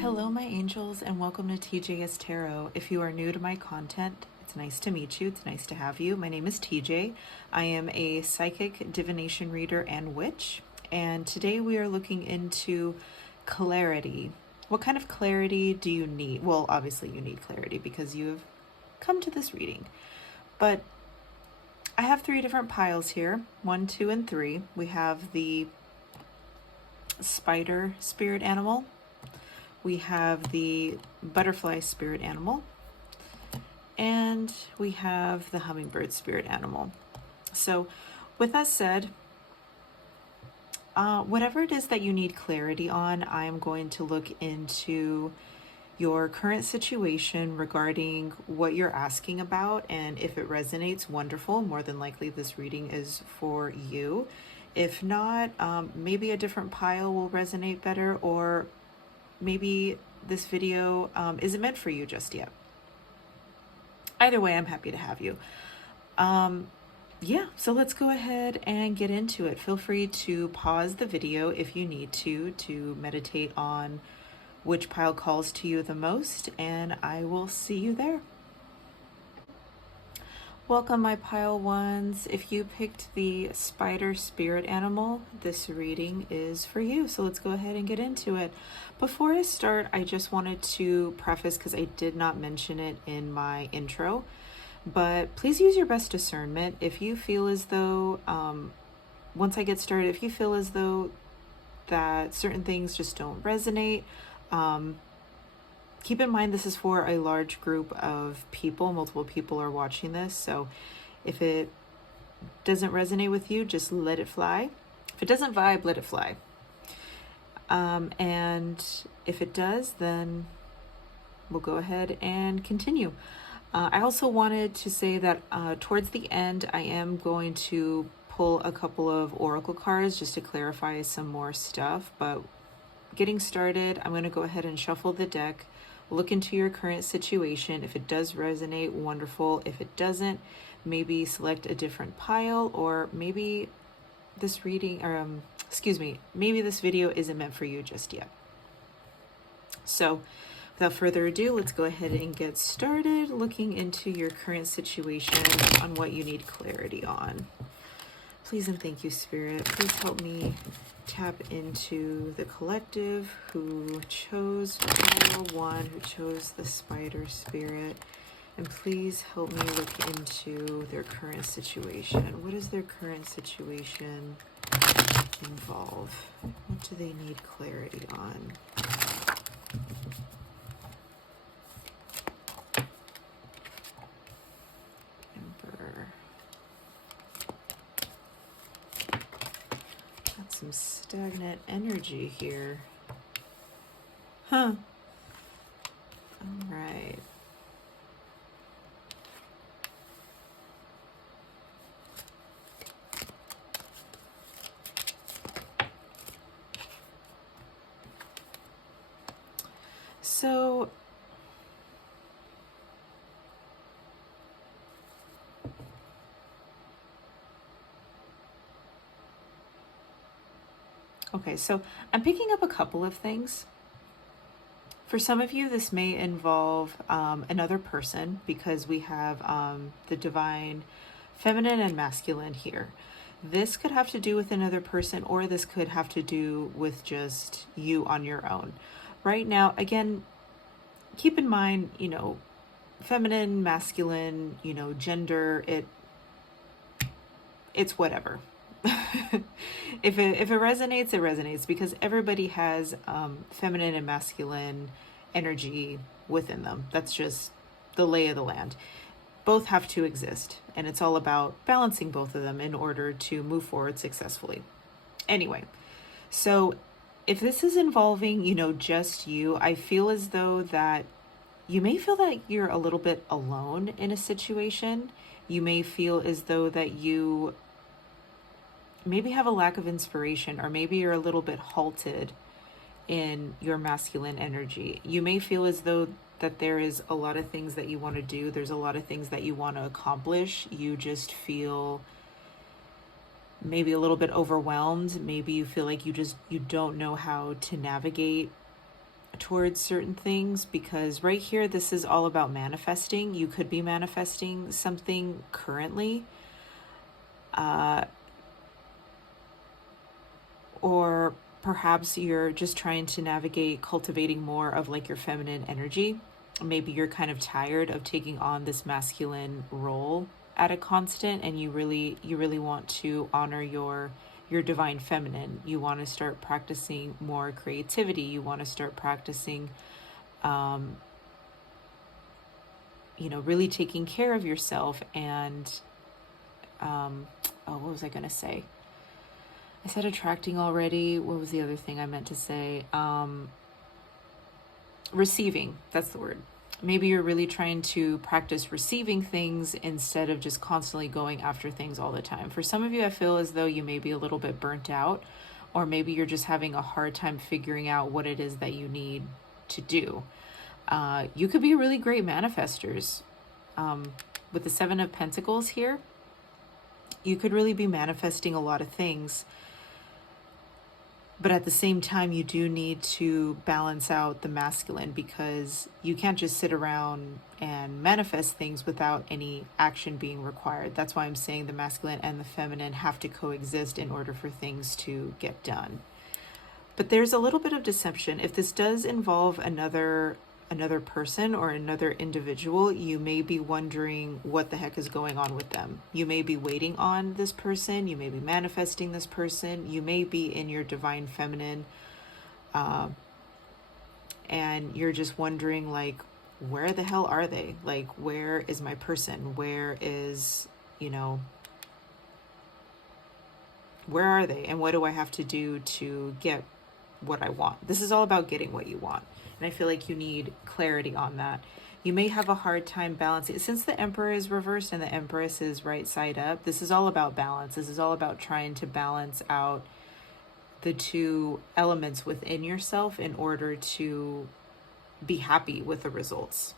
Hello, my angels, and welcome to TJS Tarot. If you are new to my content, it's nice to meet you. It's nice to have you. My name is TJ. I am a psychic divination reader and witch, and today we are looking into clarity. What kind of clarity do you need? Well, obviously you need clarity because you have come to this reading, but I have three different piles here, 1, 2, and 3. We have the spider spirit animal. We have the butterfly spirit animal, and we have the hummingbird spirit animal. So with that said, whatever it is that you need clarity on, I am going to look into your current situation regarding what you're asking about, and if it resonates, wonderful. More than likely this reading is for you. If not, maybe a different pile will resonate better, or maybe this video isn't meant for you just yet. Either way, I'm happy to have you. Yeah, so let's go ahead and get into it. Feel free to pause the video if you need to meditate on which pile calls to you the most, and I will see you there. Welcome, my pile ones. If you picked the spider spirit animal, this reading is for you. So let's go ahead and get into it. Before I start, I just wanted to preface, because I did not mention it in my intro, but please use your best discernment. If you feel as though, once I get started, if you feel as though that certain things just don't resonate, keep in mind this is for a large group of people. Multiple people are watching this, so if it doesn't resonate with you, just let it fly. If it doesn't vibe, let it fly. And if it does, then we'll go ahead and continue. I also wanted to say that towards the end, I am going to pull a couple of oracle cards just to clarify some more stuff. But getting started, I'm going to go ahead and shuffle the deck. Look into your current situation. If it does resonate, wonderful. If it doesn't, maybe select a different pile, or maybe this reading, or maybe this video isn't meant for you just yet. So without further ado, let's go ahead and get started looking into your current situation on what you need clarity on. Please and thank you, Spirit. Please help me tap into the collective who chose pile 1, who chose the spider spirit. And please help me look into their current situation. What does their current situation involve? What do they need clarity on? Emperor. Got some stagnant energy here. Huh. All right. So okay, so I'm picking up a couple of things. For some of you, this may involve another person, because we have the divine feminine and masculine here. This could have to do with another person, or this could have to do with just you on your own. Right now, again, keep in mind, feminine, masculine, gender, it's whatever. If it resonates, it resonates, because everybody has feminine and masculine energy within them. That's just the lay of the land. Both have to exist, and it's all about balancing both of them in order to move forward successfully. Anyway, so if this is involving, just you, I feel as though that you may feel that you're a little bit alone in a situation. You may feel as though that you maybe have a lack of inspiration, or maybe you're a little bit halted in your masculine energy. You may feel as though that there is a lot of things that you want to do. There's a lot of things that you want to accomplish. You just feel maybe a little bit overwhelmed. Maybe you feel like you don't know how to navigate towards certain things, because right here, this is all about manifesting. You could be manifesting something currently, or perhaps you're just trying to navigate cultivating more of like your feminine energy. Maybe you're kind of tired of taking on this masculine role at a constant, and you really want to honor your divine feminine. You want to start practicing more creativity. You want to start practicing really taking care of yourself. And what was I going to say? I said attracting already. What was the other thing I meant to say? Receiving, that's the word. Maybe you're really trying to practice receiving things instead of just constantly going after things all the time. For some of you, I feel as though you may be a little bit burnt out, or maybe you're just having a hard time figuring out what it is that you need to do. You could be really great manifestors. With the Seven of Pentacles here, you could really be manifesting a lot of things. But at the same time, you do need to balance out the masculine, because you can't just sit around and manifest things without any action being required. That's why I'm saying the masculine and the feminine have to coexist in order for things to get done. But there's a little bit of deception. If this does involve another person or another individual, you may be wondering what the heck is going on with them. You may be waiting on this person. You may be manifesting this person. You may be in your divine feminine, and you're just wondering, like, where the hell are they? Like, where is my person? Where is, where are they? And what do I have to do to get what I want? This is all about getting what you want. And I feel like you need clarity on that. You may have a hard time balancing. Since the Emperor is reversed and the Empress is right side up, this is all about balance. This is all about trying to balance out the two elements within yourself in order to be happy with the results.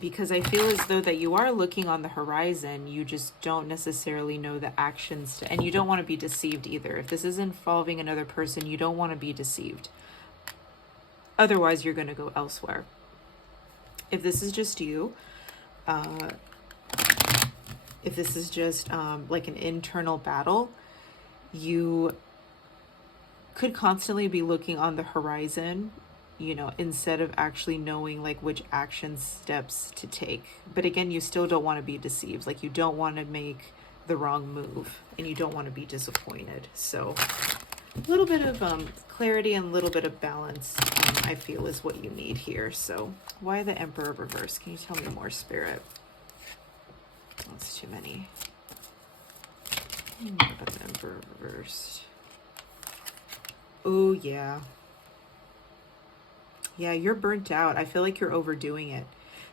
Because I feel as though that you are looking on the horizon, you just don't necessarily know the actions and you don't want to be deceived either. If this is involving another person, you don't want to be deceived. Otherwise, you're going to go elsewhere. If this is just you, if this is just like an internal battle, you could constantly be looking on the horizon, instead of actually knowing like which action steps to take. But again, you still don't want to be deceived. Like, you don't want to make the wrong move and you don't want to be disappointed. So a little bit of clarity and a little bit of balance, I feel, is what you need here. So why the Emperor reversed? Can you tell me more, Spirit? That's too many. What about the Emperor reversed? Oh, yeah. Yeah, you're burnt out. I feel like you're overdoing it.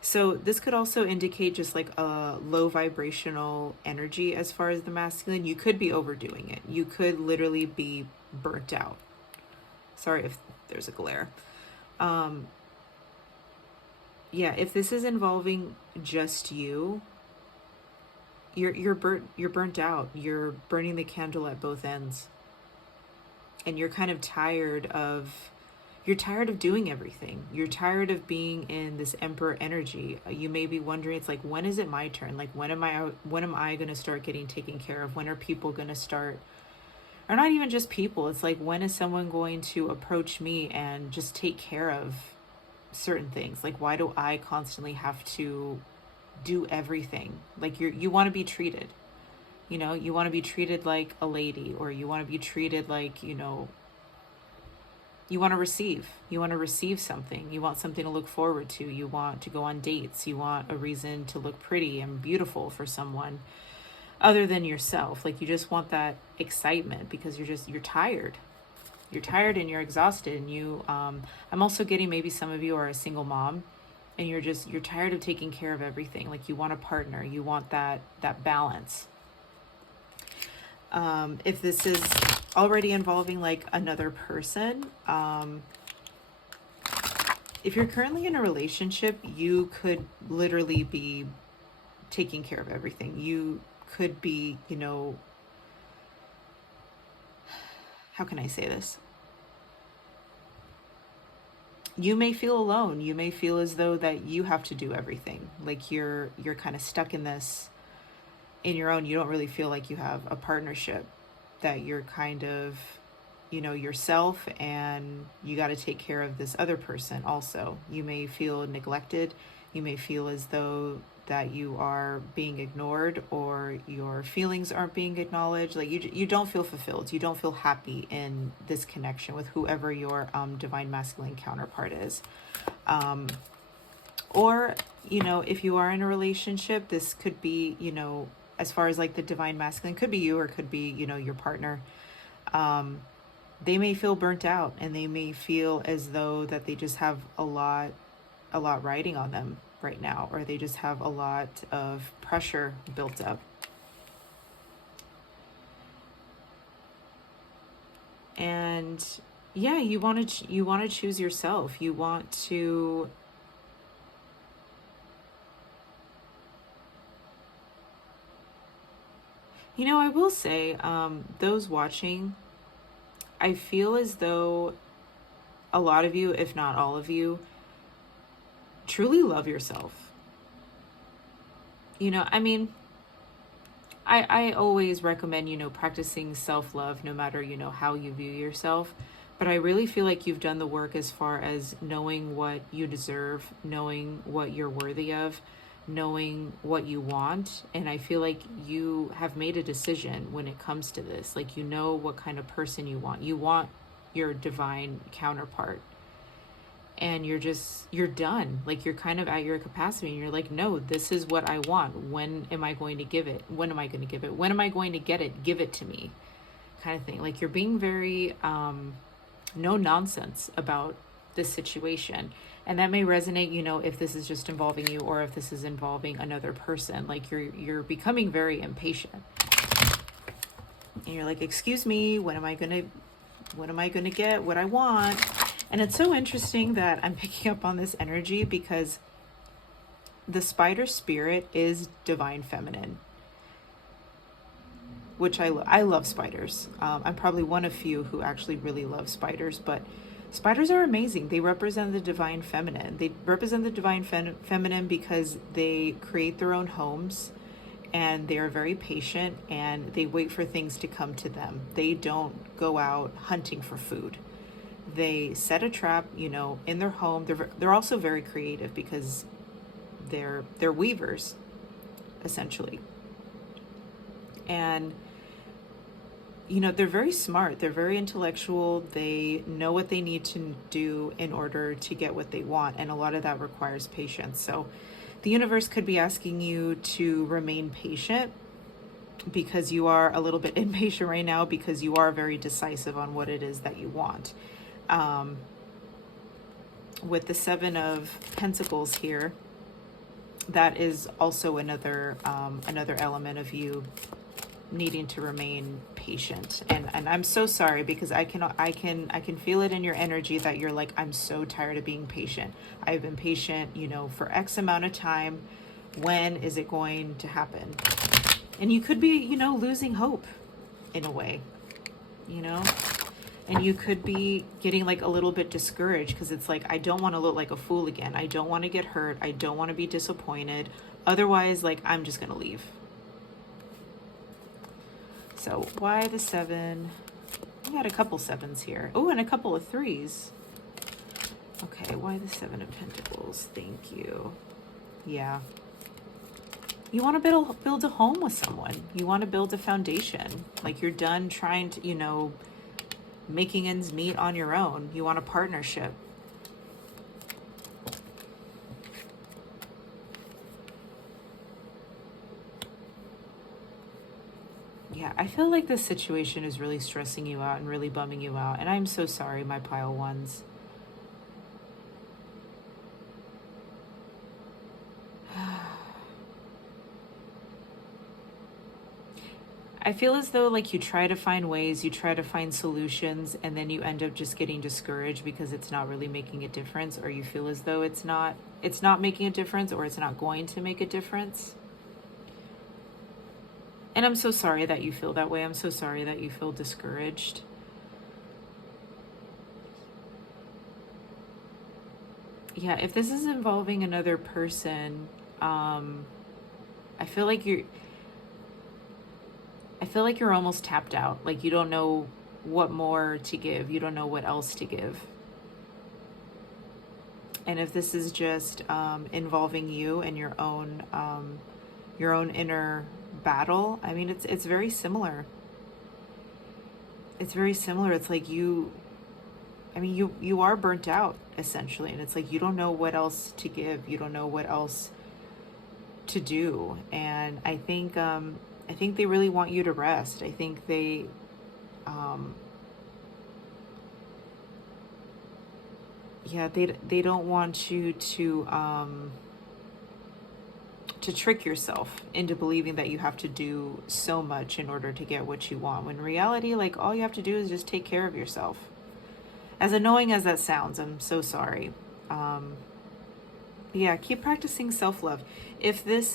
So this could also indicate just like a low vibrational energy as far as the masculine. You could be overdoing it. You could literally be burnt out. Sorry if there's a glare. Yeah, if this is involving just you, you're burnt out. You're burning the candle at both ends. And you're kind of tired of doing everything. You're tired of being in this Emperor energy. You may be wondering, it's like, when is it my turn? Like, when am I going to start getting taken care of? When are people going to start, or not even just people, it's like, when is someone going to approach me and just take care of certain things? Like, why do I constantly have to do everything? Like, you want to be treated, you want to be treated like a lady, or you want to be treated like, you want to receive. You want to receive something. You want something to look forward to. You want to go on dates. You want a reason to look pretty and beautiful for someone other than yourself. Like, you just want that excitement because you're tired. You're tired and you're exhausted. And I'm also getting, maybe some of you are a single mom and you're tired of taking care of everything. Like, you want a partner. You want that balance. If this is already involving like another person, if you're currently in a relationship, you could literally be taking care of everything. could be, how can I say this? You may feel alone. You may feel as though that you have to do everything. Like you're kind of stuck in this in your own. You don't really feel like you have a partnership, that you're kind of, yourself, and you got to take care of this other person also. You may feel neglected. You may feel as though that you are being ignored, or your feelings aren't being acknowledged. Like you don't feel fulfilled. You don't feel happy in this connection with whoever your divine masculine counterpart is. Or, if you are in a relationship, this could be, as far as like the divine masculine, could be you, or could be, your partner. They may feel burnt out, and they may feel as though that they just have a lot riding on them right now, or they just have a lot of pressure built up. And yeah, you want to choose yourself. You want to I will say, those watching, I feel as though a lot of you, if not all of you, truly love yourself. I always recommend, practicing self-love, no matter, how you view yourself. But I really feel like you've done the work as far as knowing what you deserve, knowing what you're worthy of, knowing what you want. And I feel like you have made a decision when it comes to this. Like, what kind of person you want. You want your divine counterpart. And you're done. Like, you're kind of at your capacity, and you're like, no, this is what I want. When am I going to give it? When am I going to give it? When am I going to get it? Give it to me, kind of thing. Like, you're being very no nonsense about this situation. And that may resonate, if this is just involving you, or if this is involving another person. Like, you're becoming very impatient. And you're like, excuse me, when am I gonna get what I want? And it's so interesting that I'm picking up on this energy, because the spider spirit is divine feminine, which I love spiders. I'm probably one of few who actually really love spiders, but spiders are amazing. They represent the divine feminine. They represent the divine feminine because they create their own homes, and they are very patient, and they wait for things to come to them. They don't go out hunting for food. They set a trap, in their home. They're also very creative, because they're weavers, essentially. And they're very smart. They're very intellectual. They know what they need to do in order to get what they want, and a lot of that requires patience. So the universe could be asking you to remain patient, because you are a little bit impatient right now, because you are very decisive on what it is that you want. With the Seven of Pentacles here, that is also another element of you needing to remain patient. And I'm so sorry, because I can feel it in your energy that you're like, I'm so tired of being patient. I've been patient, for X amount of time. When is it going to happen? And you could be, losing hope in a way, and you could be getting like a little bit discouraged, because it's like, I don't want to look like a fool again. I don't want to get hurt. I don't want to be disappointed. Otherwise, like, I'm just going to leave. So why the 7? We got a couple 7s here. Oh, and a couple of 3s. Okay, why the 7 of Pentacles? Thank you. Yeah. You want to build a home with someone. You want to build a foundation. Like, you're done trying to, making ends meet on your own. You want a partnership. Yeah, I feel like this situation is really stressing you out and really bumming you out. And I'm so sorry, my pile ones. I feel as though like you try to find ways, you try to find solutions, and then you end up just getting discouraged because it's not really making a difference, or you feel as though it's not making a difference, or it's not going to make a difference. And I'm so sorry that you feel that way. I'm so sorry that you feel discouraged. Yeah, if this is involving another person, I feel like you're almost tapped out. Like you don't know what more to give. You don't know what else to give. And if this is just involving you and your own inner battle, I mean, it's very similar. It's very similar. It's like you are burnt out essentially, and it's like you don't know what else to give. You don't know what else to do. And I think they really want you to rest. I think they they don't want you to trick yourself into believing that you have to do so much in order to get what you want, when in reality, like, all you have to do is just take care of yourself. As annoying as that sounds, I'm so sorry. Yeah, keep practicing self-love. If this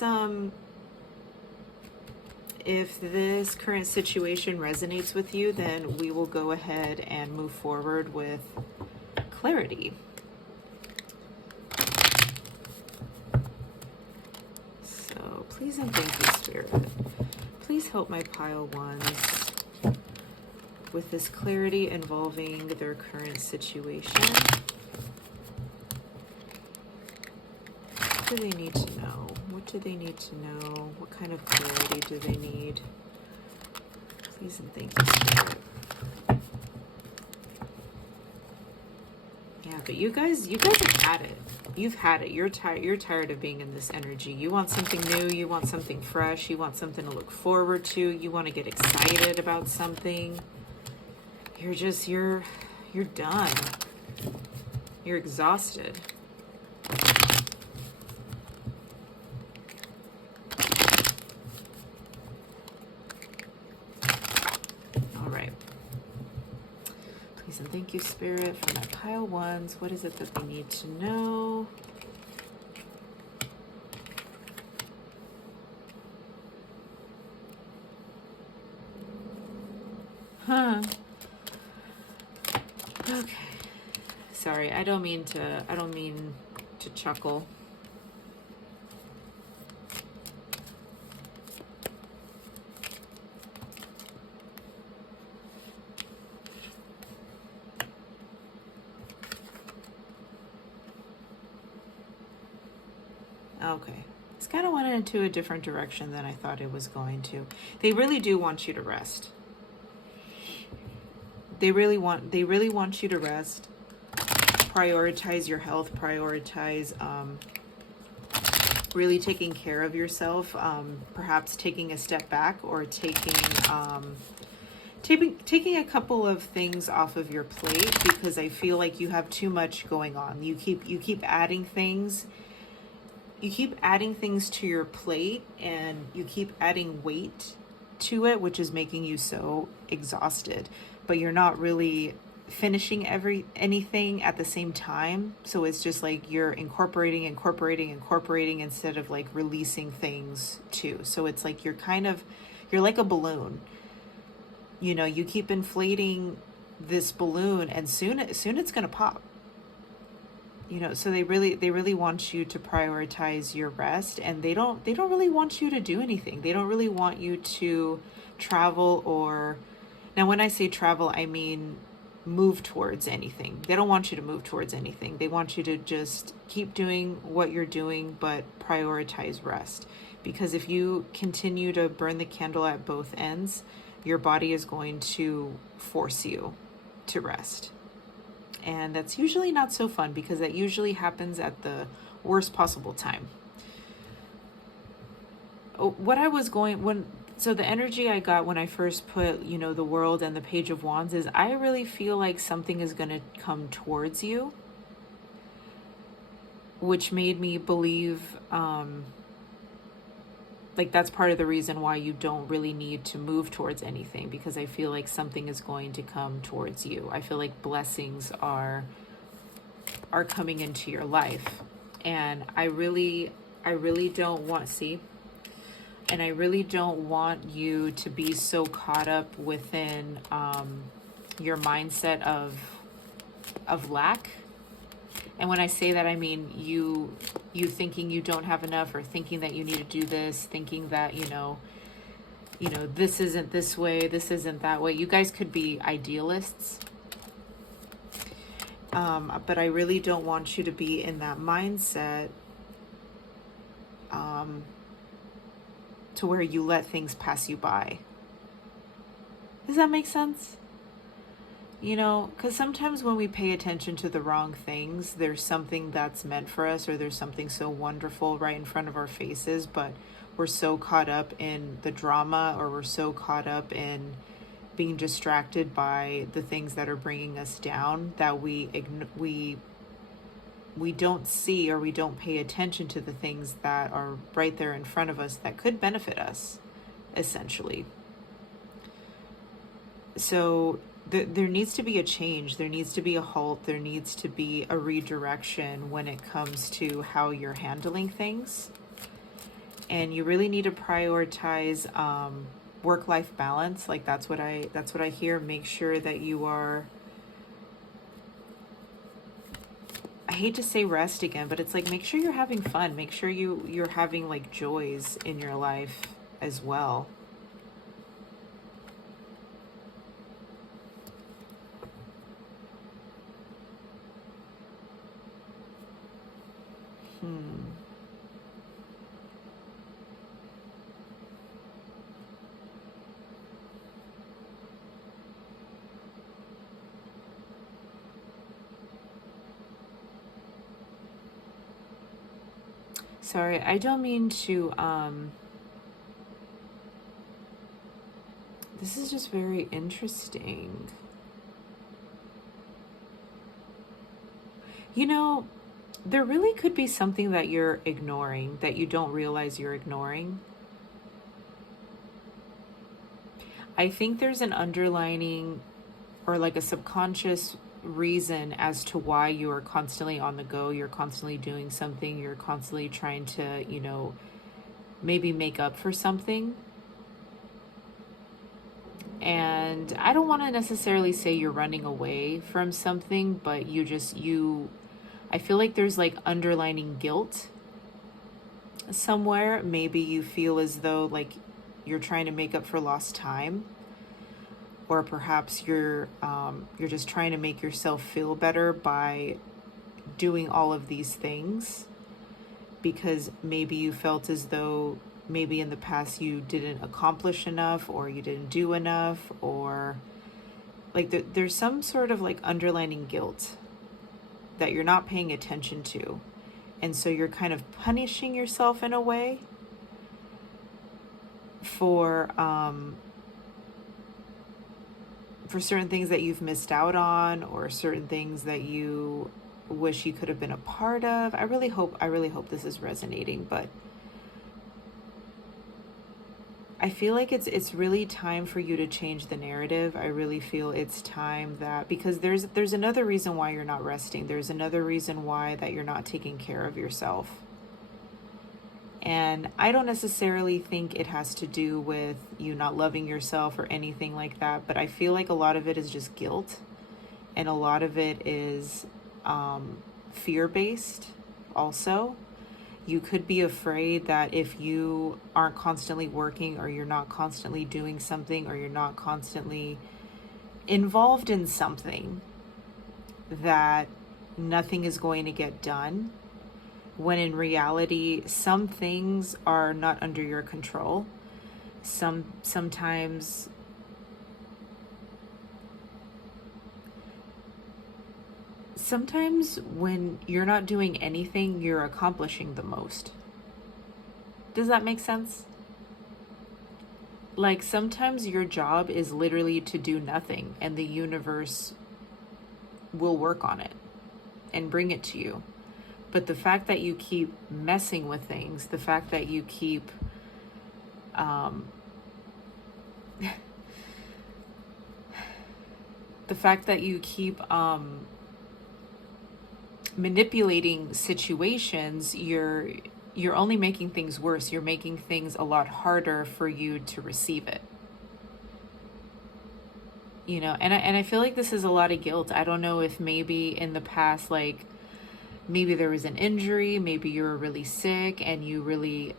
current situation resonates with you, then we will go ahead and move forward with clarity. So please and thank you, Spirit. Please help my pile ones with this clarity involving their current situation. What do they need to know? What do they need to know? What kind of clarity do they need? Please and thank you, Spirit. Yeah, but you guys have had it. You've had it. You're tired of being in this energy. You want something new. You want something fresh. You want something to look forward to. You want to get excited about something. You're done. You're exhausted. All right. Please and thank you, Spirit, for my pile ones. What is it that they need to know? Huh. Okay. Sorry, I don't mean to chuckle. Okay. It's kind of went into a different direction than I thought it was going to. They really do want you to rest. They really want you to rest. Prioritize your health. Prioritize really taking care of yourself. Perhaps taking a step back, or taking a couple of things off of your plate, because I feel like you have too much going on. You keep adding things. You keep adding things to your plate, and you keep adding weight to it, which is making you so exhausted. But you're not really finishing anything at the same time. So it's just like you're incorporating instead of like releasing things too. So it's like you're like a balloon. You know, you keep inflating this balloon, and soon it's gonna pop. You know, so they really want you to prioritize your rest, and they don't really want you to do anything. They don't really want you to travel, or, now when I say travel, I mean move towards anything. They don't want you to move towards anything. They want you to just keep doing what you're doing, but prioritize rest. Because if you continue to burn the candle at both ends, your body is going to force you to rest. And that's usually not so fun, because that usually happens at the worst possible time. So the energy I got when I first put, you know, the World and the Page of Wands is, I really feel like something is going to come towards you, which made me believe, like, that's part of the reason why you don't really need to move towards anything, because I feel like something is going to come towards you. I feel like blessings are coming into your life. And I really don't want, And I really don't want you to be so caught up within your mindset of lack. And when I say that, I mean you thinking you don't have enough, or thinking that you need to do this, thinking that, this isn't this way, this isn't that way. You guys could be idealists. But I really don't want you to be in that mindset to where you let things pass you by. Does that make sense? Because sometimes when we pay attention to the wrong things, there's something that's meant for us, or there's something so wonderful right in front of our faces, but we're so caught up in the drama, or we're so caught up in being distracted by the things that are bringing us down, that we don't see, or we don't pay attention to the things that are right there in front of us that could benefit us, essentially. So there needs to be a change. There needs to be a halt. There needs to be a redirection when it comes to how you're handling things. And you really need to prioritize work-life balance. Like that's what I hear. Make sure that you are, I hate to say rest again, but it's like, make sure you're having fun. Make sure you're having like joys in your life as well. Sorry, I don't mean to, this is just very interesting. There really could be something that you're ignoring, that you don't realize you're ignoring. I think there's an underlining, or like a subconscious reason as to why you are constantly on the go. You're constantly doing something. You're constantly trying to, maybe make up for something. And I don't want to necessarily say you're running away from something, but I feel like there's like underlining guilt somewhere. Maybe you feel as though like you're trying to make up for lost time, or perhaps you're just trying to make yourself feel better by doing all of these things, because maybe you felt as though maybe in the past you didn't accomplish enough, or you didn't do enough, or like there's some sort of like underlining guilt that you're not paying attention to. And so you're kind of punishing yourself in a way for certain things that you've missed out on, or certain things that you wish you could have been a part of. I really hope this is resonating, but I feel like it's really time for you to change the narrative. I really feel it's time that, because there's another reason why you're not resting. There's another reason why that you're not taking care of yourself. And I don't necessarily think it has to do with you not loving yourself or anything like that, but I feel like a lot of it is just guilt, and a lot of it is fear-based also. You could be afraid that if you aren't constantly working, or you're not constantly doing something, or you're not constantly involved in something, that nothing is going to get done. When in reality, some things are not under your control. Sometimes when you're not doing anything, you're accomplishing the most. Does that make sense? Like sometimes your job is literally to do nothing, and the universe will work on it and bring it to you. But the fact that you keep messing with things, the fact that you keep manipulating situations, you're you're only making things worse. You're making things a lot harder for you to receive it. You know, and I feel like this is a lot of guilt. I don't know if maybe in the past, like maybe there was an injury, maybe you were really sick and you really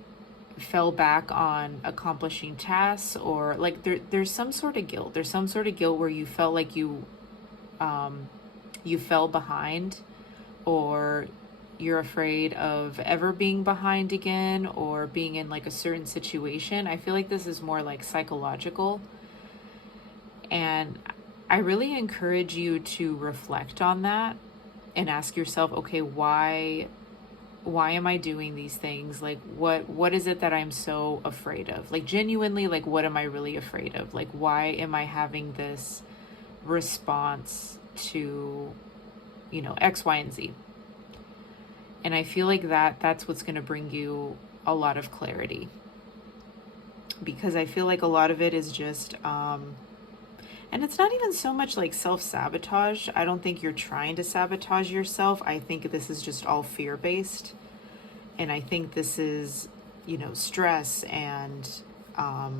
fell back on accomplishing tasks, or like there's some sort of guilt. There's some sort of guilt where you felt like you fell behind, or you're afraid of ever being behind again, or being in like a certain situation. I feel like this is more like psychological. And I really encourage you to reflect on that and ask yourself, okay, why am I doing these things? Like, what is it that I'm so afraid of? Like, genuinely, like, what am I really afraid of? Like, why am I having this response to, you know, X, Y, and Z? And I feel like that's what's going to bring you a lot of clarity, because I feel like a lot of it is just, and it's not even so much like self-sabotage. I don't think you're trying to sabotage yourself. I think this is just all fear-based. And I think this is, you know, stress and a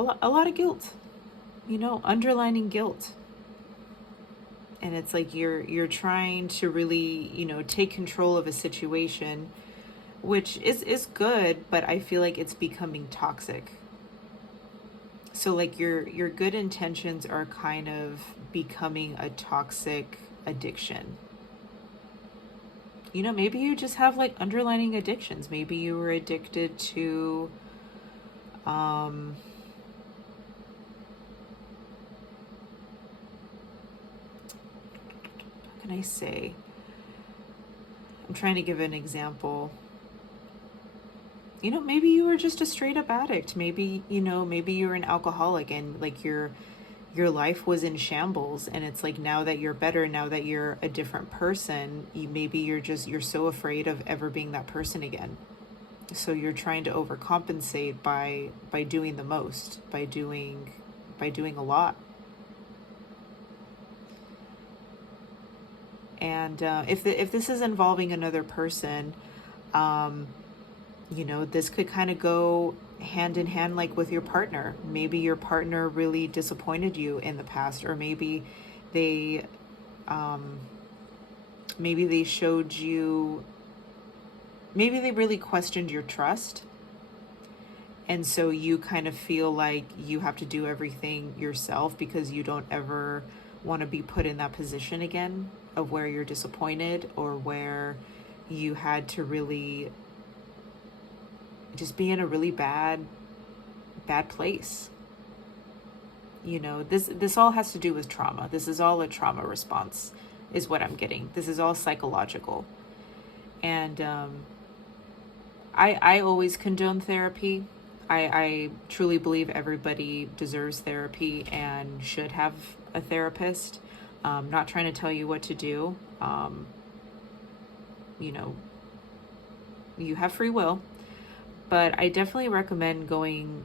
lot of guilt, you know, underlining guilt. And it's like you're trying to really, you know, take control of a situation, which is good, but I feel like it's becoming toxic. So like your good intentions are kind of becoming a toxic addiction. You know, maybe you just have like underlying addictions. Maybe you were addicted to how can I say? I'm trying to give an example. You know, maybe you were just a straight up addict. Maybe, you know, maybe you were an alcoholic and like your life was in shambles, and it's like now that you're better, now that you're a different person, you're so afraid of ever being that person again. So you're trying to overcompensate by doing the most, by doing a lot. And if this is involving another person, you know, this could kind of go hand in hand, like with your partner. Maybe your partner really disappointed you in the past, or maybe they showed you, maybe they really questioned your trust. And so you kind of feel like you have to do everything yourself because you don't ever want to be put in that position again of where you're disappointed, or where you had to really just be in a really bad place. You know, this all has to do with trauma. This is all a trauma response, is what I'm getting. This is all psychological. And I always condone therapy. I truly believe everybody deserves therapy and should have a therapist. Not trying to tell you what to do. You know, you have free will. But I definitely recommend going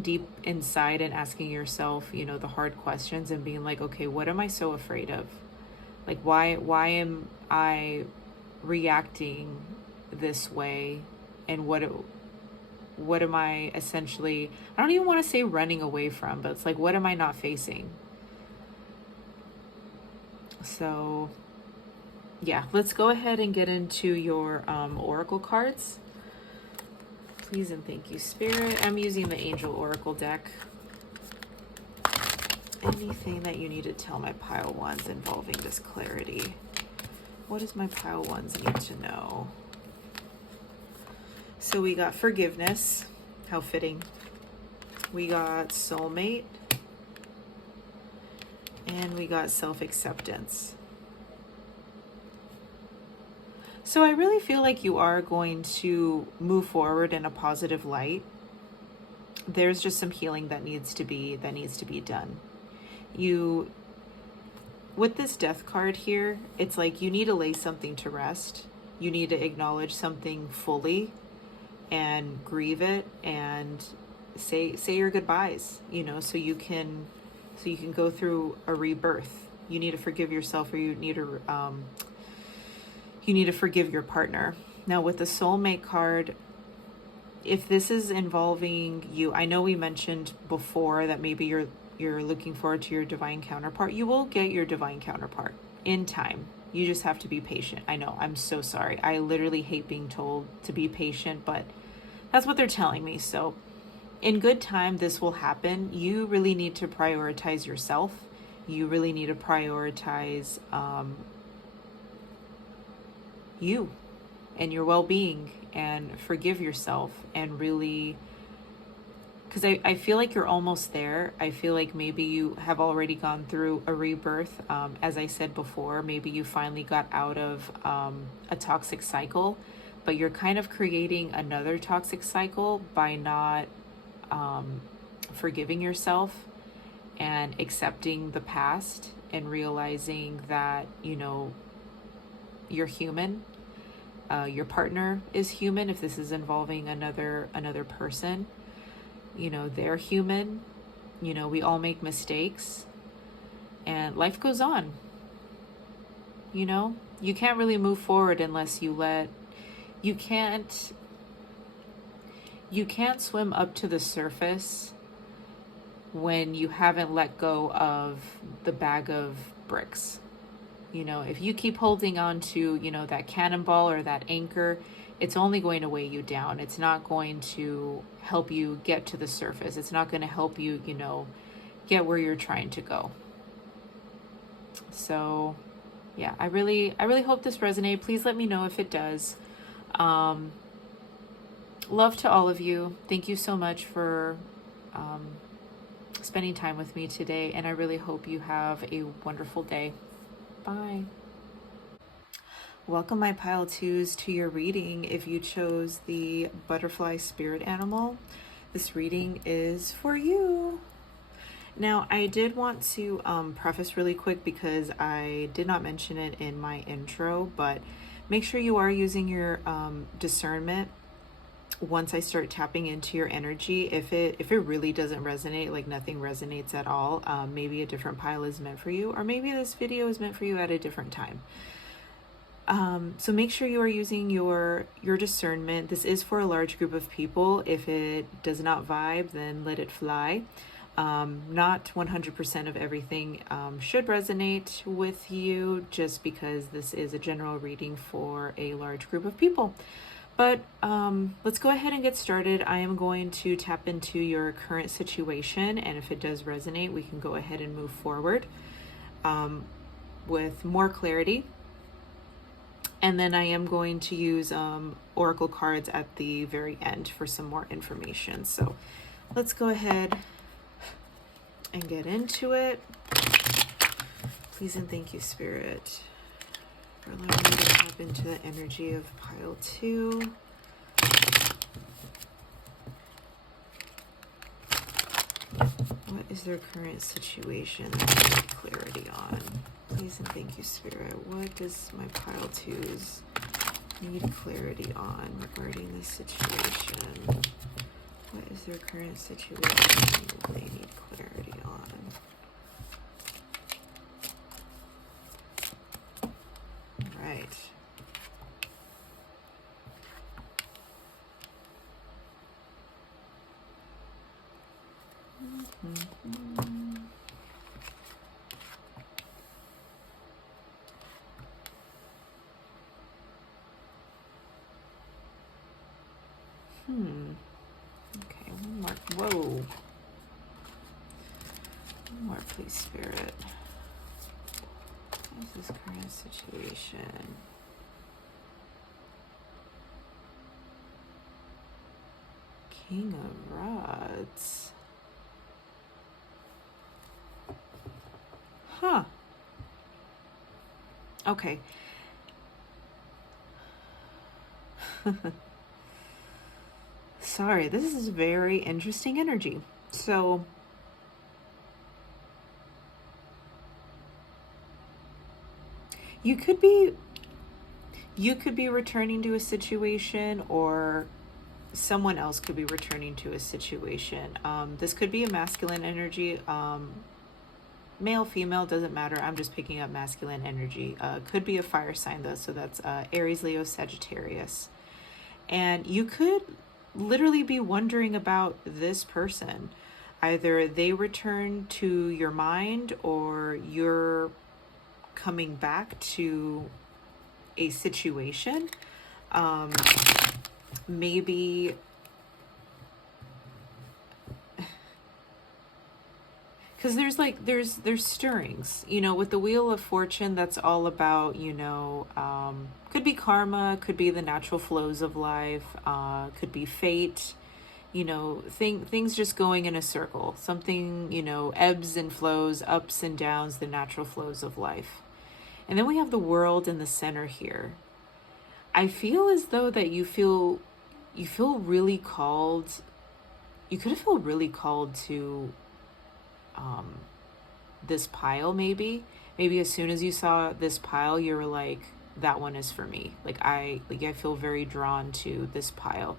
deep inside and asking yourself, you know, the hard questions, and being like, okay, what am I so afraid of? Like, why am I reacting this way? And what am I essentially, I don't even want to say running away from, but it's like, what am I not facing? So yeah, let's go ahead and get into your oracle cards. Please and thank you, Spirit. I'm using the Angel Oracle deck. Anything that you need to tell my pile ones involving this clarity? What does my pile ones need to know? So we got forgiveness. How fitting. We got soulmate. And we got self-acceptance. So I really feel like you are going to move forward in a positive light. There's just some healing that needs to be done. With this death card here, it's like you need to lay something to rest. You need to acknowledge something fully and grieve it and say your goodbyes, you know, so you can go through a rebirth. You need to forgive yourself, or you need to you need to forgive your partner. Now with the soulmate card, if this is involving you, I know we mentioned before that maybe you're looking forward to your divine counterpart. You will get your divine counterpart in time. You just have to be patient. I know, I'm so sorry. I literally hate being told to be patient, but that's what they're telling me. So in good time, this will happen. You really need to prioritize yourself. You really need to prioritize you and your well-being, and forgive yourself, and really, because I feel like you're almost there. I feel like maybe you have already gone through a rebirth. As I said before, maybe you finally got out of a toxic cycle, but you're kind of creating another toxic cycle by not forgiving yourself and accepting the past, and realizing that, you know, you're human. Your partner is human. If this is involving another person, you know, they're human. You know, we all make mistakes, and life goes on. You know, you can't really move forward unless you can't swim up to the surface when you haven't let go of the bag of bricks. You know, if you keep holding on to, you know, that cannonball or that anchor, it's only going to weigh you down. It's not going to help you get to the surface. It's not going to help you, you know, get where you're trying to go. So, yeah, I really hope this resonated. Please let me know if it does. Love to all of you. Thank you so much for spending time with me today, and I really hope you have a wonderful day. Bye. Welcome, my pile twos, to your reading. If you chose the butterfly spirit animal, this reading is for you. Now, I did want to preface really quick, because I did not mention it in my intro, but make sure you are using your discernment once I start tapping into your energy. If it really doesn't resonate, like nothing resonates at all, maybe a different pile is meant for you, or maybe this video is meant for you at a different time. So make sure you are using your discernment. This is for a large group of people. If it does not vibe, then let it fly. Not 100% of everything should resonate with you, just because this is a general reading for a large group of people. But let's go ahead and get started. I am going to tap into your current situation, and if it does resonate, we can go ahead and move forward with more clarity. And then I am going to use oracle cards at the very end for some more information. So let's go ahead and get into it. Please and thank you, Spirit, for allowing me to tap into the energy of pile 2. What is their current situation that I need clarity on? Please and thank you, Spirit. What does my pile 2s need clarity on regarding this situation? What is their current situation they need clarity on? Right. Okay, one more. Whoa. One more, please, Spirit. What is this current situation? King of Rods. Huh. Okay. Sorry, this is very interesting energy. So you could be returning to a situation, or someone else could be returning to a situation. This could be a masculine energy. male, female, doesn't matter. I'm just picking up masculine energy. Could be a fire sign though, so that's Aries, Leo, Sagittarius. And you could literally be wondering about this person. Either they return to your mind, or you're coming back to a situation. Maybe because there's stirrings, you know, with the Wheel of Fortune. That's all about, you know, could be karma, could be the natural flows of life, could be fate, you know, things just going in a circle, something, you know, ebbs and flows, ups and downs, the natural flows of life. And then we have the World in the center here. I feel as though that you feel really called. You could feel really called to this pile. Maybe as soon as you saw this pile, you were like, that one is for me. I feel very drawn to this pile.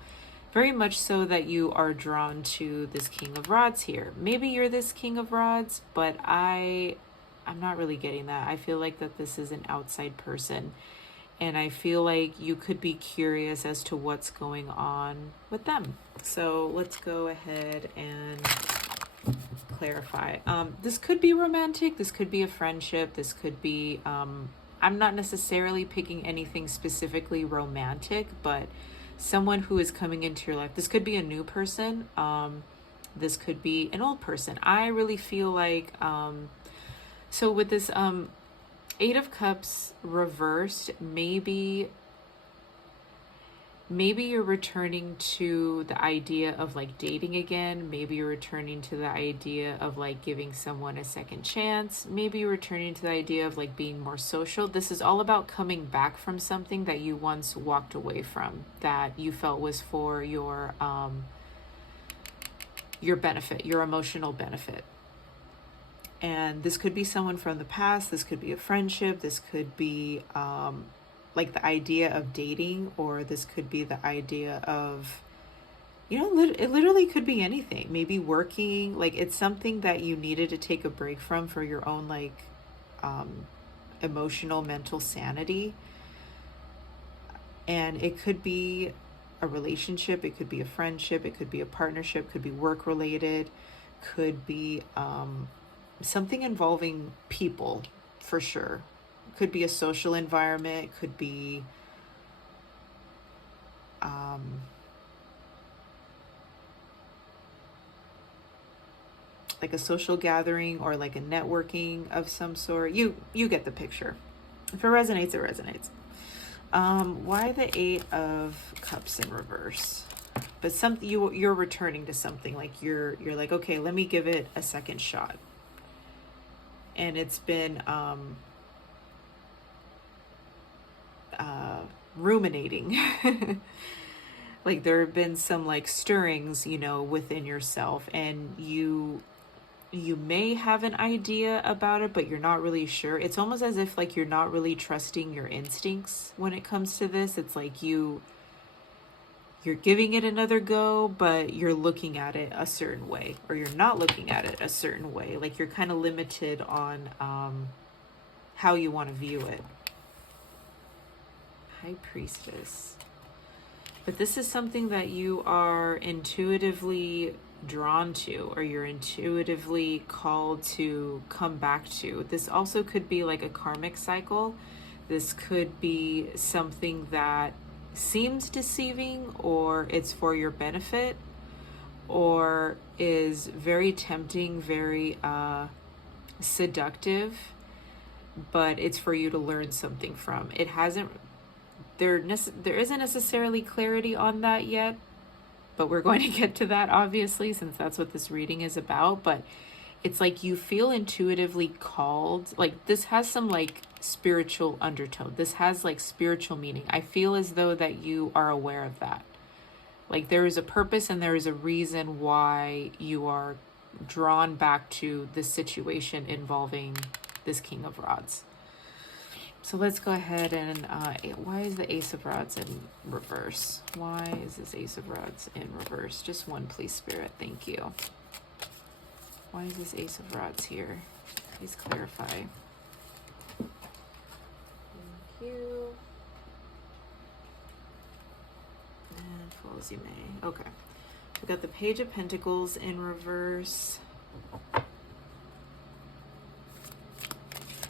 Very much so that you are drawn to this King of Rods here. Maybe you're this King of Rods, but I'm not really getting that. I feel like that this is an outside person. And I feel like you could be curious as to what's going on with them. So let's go ahead and clarify. This could be romantic. This could be a friendship. This could be, I'm not necessarily picking anything specifically romantic, but someone who is coming into your life. This could be a new person. This could be an old person. I really feel like, so with this, Eight of Cups reversed, maybe you're returning to the idea of like dating again. Maybe you're returning to the idea of like giving someone a second chance. Maybe you're returning to the idea of like being more social. This is all about coming back from something that you once walked away from, that you felt was for your benefit, your emotional benefit. And this could be someone from the past. This could be a friendship. This could be like the idea of dating, or this could be the idea of, you know, it literally could be anything. Maybe working, like it's something that you needed to take a break from for your own like emotional, mental sanity. And it could be a relationship. It could be a friendship. It could be a partnership. Could be work related. Could be something involving people, for sure. Could be a social environment. Could be like a social gathering, or like a networking of some sort. You get the picture. If it resonates, it resonates. Why the Eight of Cups in reverse? But you're returning to something. Like you're like, okay, let me give it a second shot. And it's been ruminating. Like there have been some like stirrings, you know, within yourself, and you may have an idea about it, but you're not really sure. It's almost as if like you're not really trusting your instincts when it comes to this. It's like you're giving it another go, but you're looking at it a certain way, or you're not looking at it a certain way. Like you're kind of limited on how you want to view it. High Priestess. But this is something that you are intuitively drawn to, or you're intuitively called to come back to. This also could be like a karmic cycle. This could be something that seems deceiving, or it's for your benefit, or is very tempting, very seductive, but it's for you to learn something from. It hasn't, there isn't necessarily clarity on that yet, but we're going to get to that, obviously, since that's what this reading is about. But it's like you feel intuitively called. Like this has some like spiritual undertone. This has like spiritual meaning. I feel as though that you are aware of that. Like there is a purpose and there is a reason why you are drawn back to this situation involving this King of Rods. So let's go ahead and, why is the Ace of Rods in reverse? Why is this Ace of Rods in reverse? Just one, please, Spirit. Thank you. Why is this Ace of Rods here? Please clarify. Thank you. And fall as you may. Okay. We got the Page of Pentacles in reverse.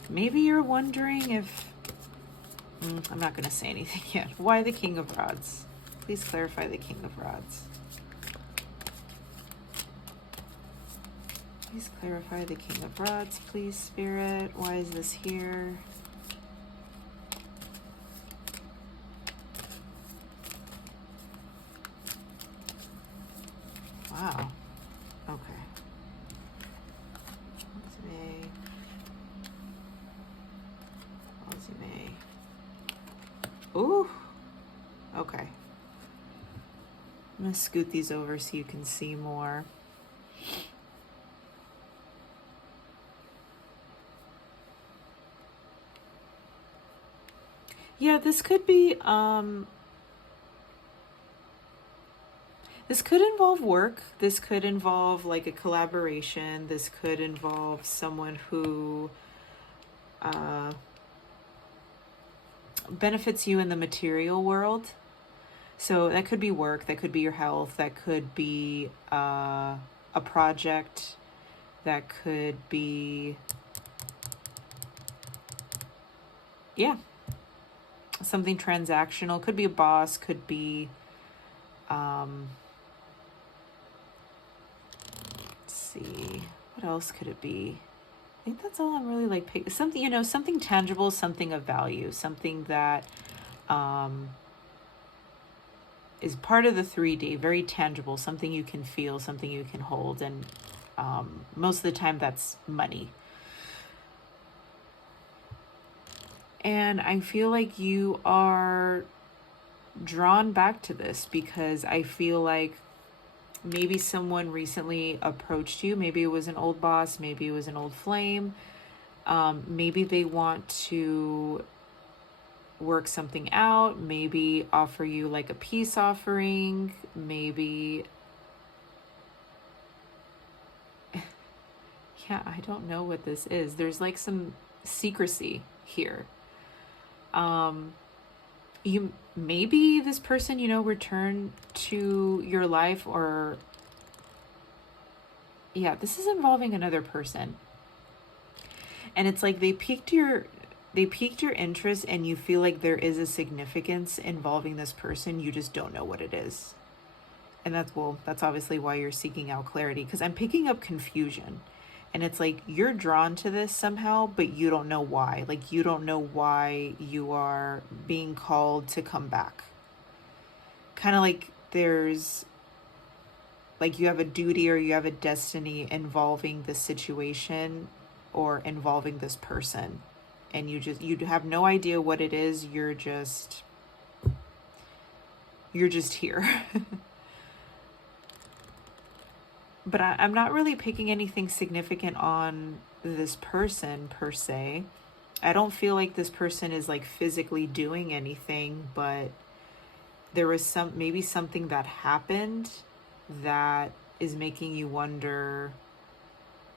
Maybe you're wondering if... I'm not going to say anything yet. Why the King of Rods? Please clarify the King of Rods. Please clarify the King of Rods, please, Spirit. Why is this here? Wow. Okay. Ooh. Okay. I'm going to scoot these over so you can see more. Yeah, this could be, this could involve work. This could involve like a collaboration. This could involve someone who benefits you in the material world. So that could be work, that could be your health, that could be a project, that could be, yeah, something transactional. Could be a boss, could be, let's see, what else could it be? I think that's all I'm really like picking. Something, you know, something tangible, something of value, something that is part of the 3D, very tangible, something you can feel, something you can hold. And most of the time that's money. And I feel like you are drawn back to this because I feel like maybe someone recently approached you. Maybe it was an old boss. Maybe it was an old flame. Maybe they want to work something out. Maybe offer you like a peace offering. Maybe... yeah, I don't know what this is. There's like some secrecy here. You maybe this person, you know, returned to your life, or yeah, this is involving another person. And it's like they piqued your interest, and you feel like there is a significance involving this person. You just don't know what it is. And that's obviously why you're seeking out clarity, because I'm picking up confusion. And it's like you're drawn to this somehow, but you don't know why. Like you don't know why you are being called to come back. Kind of like there's, like you have a duty or you have a destiny involving this situation or involving this person. And you have no idea what it is. You're just here. But I'm not really picking anything significant on this person per se. I don't feel like this person is like physically doing anything, but there was maybe something that happened that is making you wonder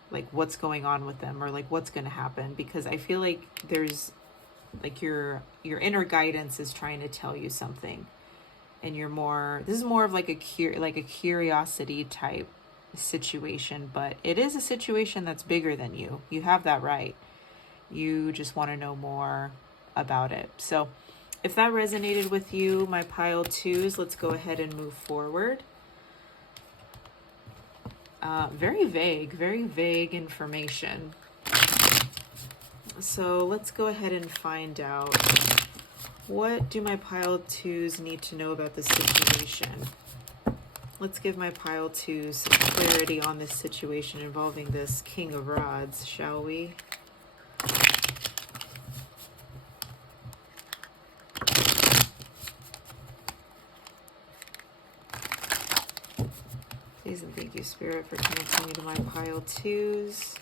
like what's going on with them, or like what's going to happen, because I feel like there's like your inner guidance is trying to tell you something, and this is more of like a curiosity type situation, but it is a situation that's bigger than you. You have that right. You just want to know more about it. So if that resonated with you, my pile twos, let's go ahead and move forward. Very vague information. So let's go ahead and find out, what do my pile twos need to know about this situation? Let's give my pile twos some clarity on this situation involving this King of Rods, shall we? Please and thank you, Spirit, for connecting me to my pile twos.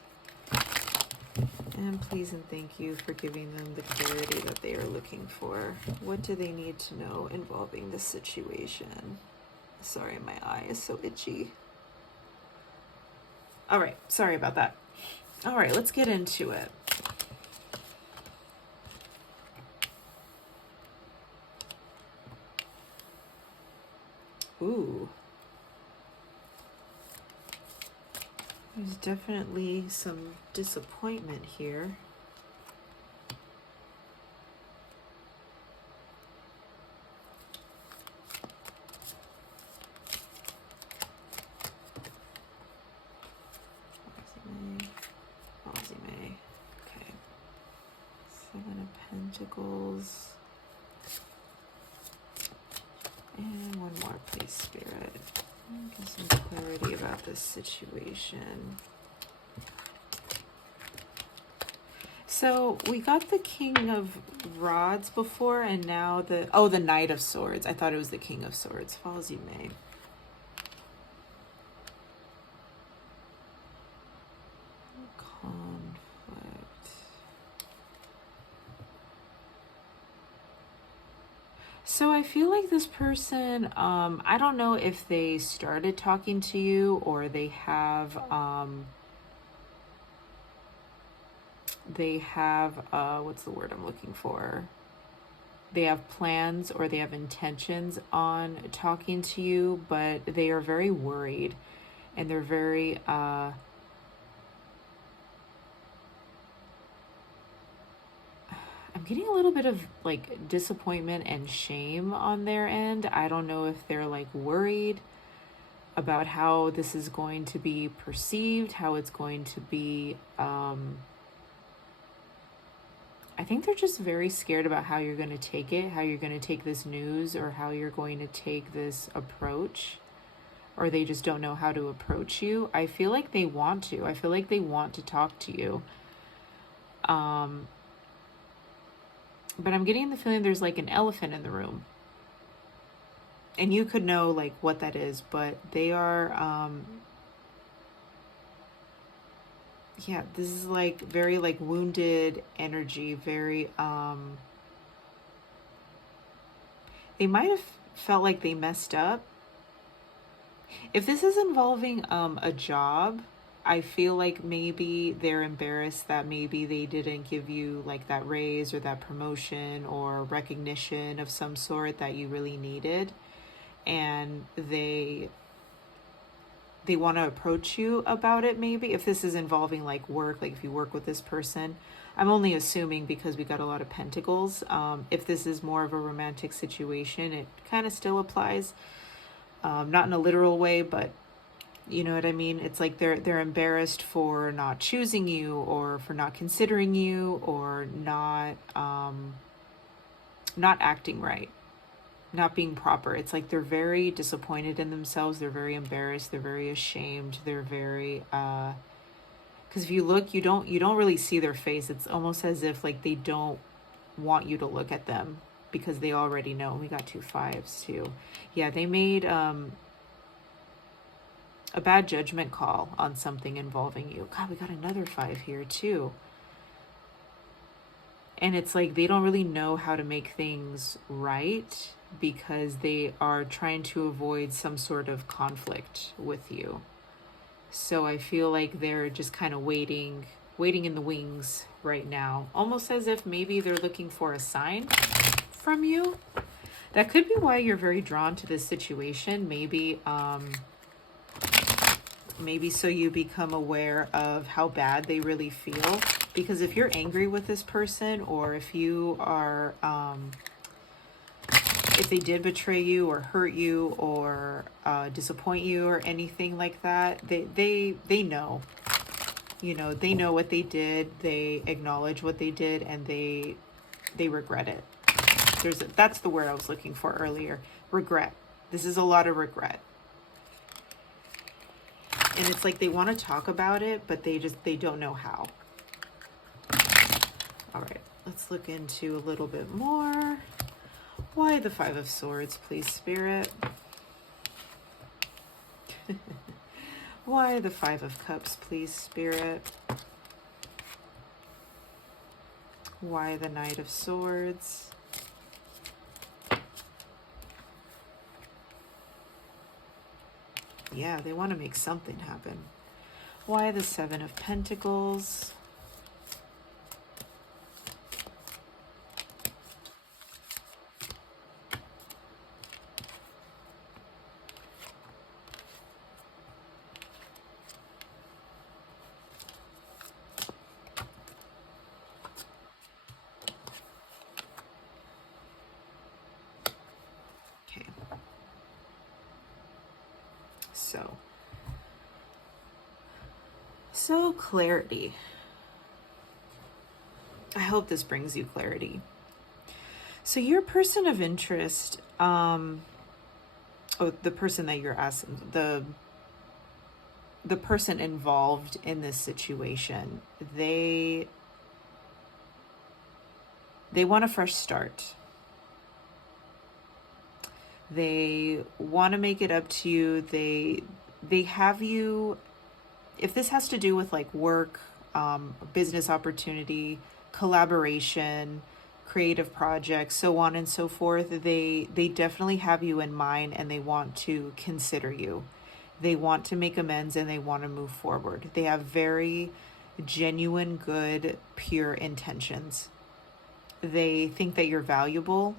And please and thank you for giving them the clarity that they are looking for. What do they need to know involving this situation? Sorry, my eye is so itchy. All right, sorry about that. All right, let's get into it. Ooh. There's definitely some disappointment here. Okay. 7 of Pentacles. And one more, please, Spirit. Get some clarity about this situation. So we got the King of Rods before, and now the Knight of Swords. I thought it was the King of Swords. Fall as you may. Conflict. So I feel like this person, I don't know if they started talking to you or they have, what's the word I'm looking for? They have plans or they have intentions on talking to you, but they are very worried and they're very, I'm getting a little bit of like disappointment and shame on their end. I don't know if they're like worried about how this is going to be perceived, how it's going to be, I think they're just very scared about how you're going to take it, how you're going to take this news, or how you're going to take this approach, or they just don't know how to approach you. I feel like they want to. I feel like they want to talk to you. But I'm getting the feeling there's like an elephant in the room. And you could know like what that is, but they are, yeah, this is like very like wounded energy, very, they might have felt like they messed up. If this is involving a job, I feel like maybe they're embarrassed that maybe they didn't give you like that raise or that promotion or recognition of some sort that you really needed. And they want to approach you about it maybe. If this is involving like work, like if you work with this person, I'm only assuming because we got a lot of pentacles. If this is more of a romantic situation, it kind of still applies. Not in a literal way, but you know what I mean? It's like they're embarrassed for not choosing you or for not considering you or not acting right, not being proper. It's like they're very disappointed in themselves. They're very embarrassed. They're very ashamed. They're very because if you look, you don't really see their face. It's almost as if like they don't want you to look at them because they already know. We got 2 5s too. Yeah, they made a bad judgment call on something involving you. God, we got another 5 here too. And it's like they don't really know how to make things right because they are trying to avoid some sort of conflict with you. So I feel like they're just kind of waiting in the wings right now. Almost as if maybe they're looking for a sign from you. That could be why you're very drawn to this situation. Maybe so you become aware of how bad they really feel. Because if you're angry with this person, or if you are, if they did betray you or hurt you or disappoint you or anything like that, they know. You know, they know what they did. They acknowledge what they did, and they regret it. That's the word I was looking for earlier. Regret. This is a lot of regret. And it's like they want to talk about it, but they don't know how. All right, let's look into a little bit more. Why the 5 of Swords, please, Spirit? Why the 5 of Cups, please, Spirit? Why the Knight of Swords? Yeah, they want to make something happen. Why the Seven of Pentacles? Okay. So clarity. I hope this brings you clarity. So your person of interest, the person that you're asking, the person involved in this situation, they want a fresh start. They want to make it up to you. They have you, if this has to do with like work, business opportunity, collaboration, creative projects, so on and so forth, they definitely have you in mind, and they want to consider you. They want to make amends, and they want to move forward. They have very genuine, good, pure intentions. They think that you're valuable.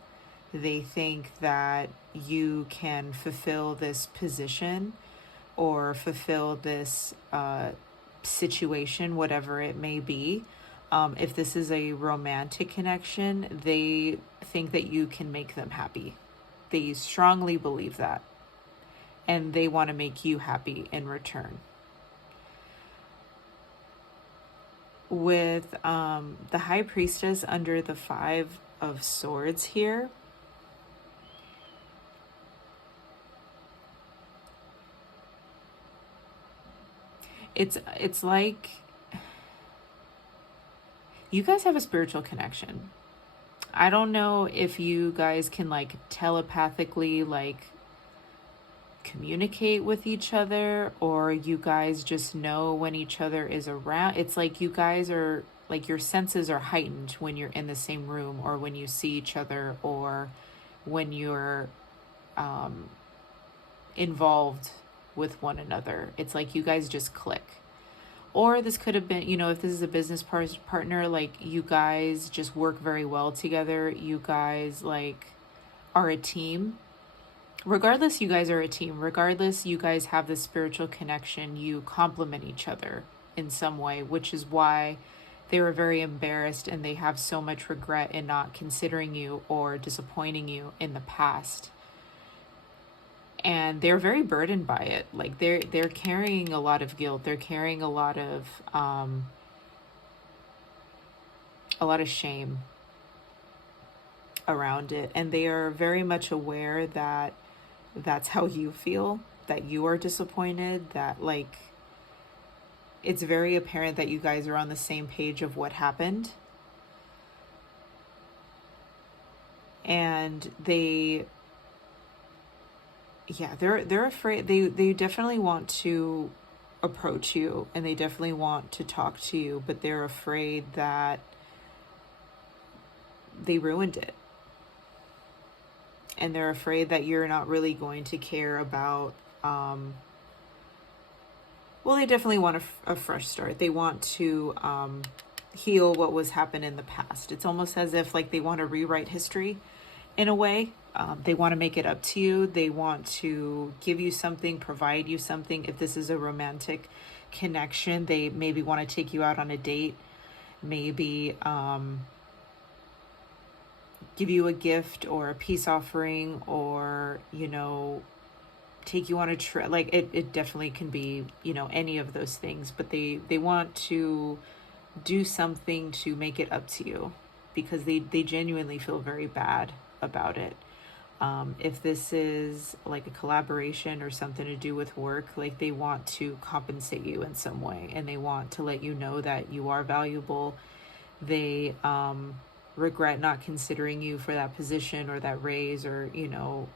They think that you can fulfill this position or fulfill this situation, whatever it may be. If this is a romantic connection, they think that you can make them happy. They strongly believe that. And they want to make you happy in return. With the High Priestess under the Five of Swords here, it's like you guys have a spiritual connection. I don't know if you guys can like telepathically like communicate with each other, or you guys just know when each other is around. It's like you guys are like, your senses are heightened when you're in the same room, or when you see each other, or when you're involved with one another. It's like you guys just click. Or this could have been, you know, if this is a business partner, like you guys just work very well together. You guys like are a team. Regardless, you guys are a team. Regardless, you guys have this spiritual connection. You complement each other in some way, which is why they were very embarrassed, and they have so much regret in not considering you or disappointing you in the past. And they're very burdened by it. Like they're carrying a lot of guilt. They're carrying a lot of shame around it. And they are very much aware that that's how you feel, that you are disappointed, that like it's very apparent that you guys are on the same page of what happened. And they're afraid. They definitely want to approach you, and they definitely want to talk to you, but they're afraid that they ruined it. And they're afraid that you're not really going to care about, they definitely want a fresh start. They want to heal what was happened in the past. It's almost as if like they want to rewrite history in a way. They want to make it up to you. They want to give you something, provide you something. If this is a romantic connection, they maybe want to take you out on a date, maybe give you a gift or a peace offering, or, you know, take you on a trip. Like it definitely can be, you know, any of those things, but they want to do something to make it up to you, because they genuinely feel very bad about it. If this is like a collaboration or something to do with work, like they want to compensate you in some way, and they want to let you know that you are valuable. They regret not considering you for that position or that raise, or, you know,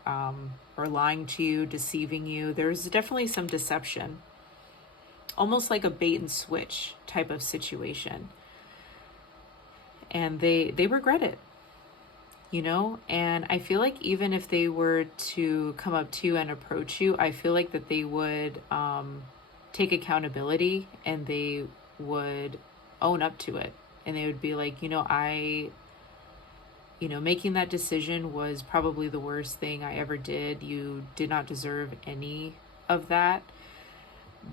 or lying to you, deceiving you. There's definitely some deception, almost like a bait and switch type of situation. And they regret it. You know, and I feel like even if they were to come up to you and approach you, I feel like that they would take accountability and they would own up to it. And they would be like, making that decision was probably the worst thing I ever did. You did not deserve any of that.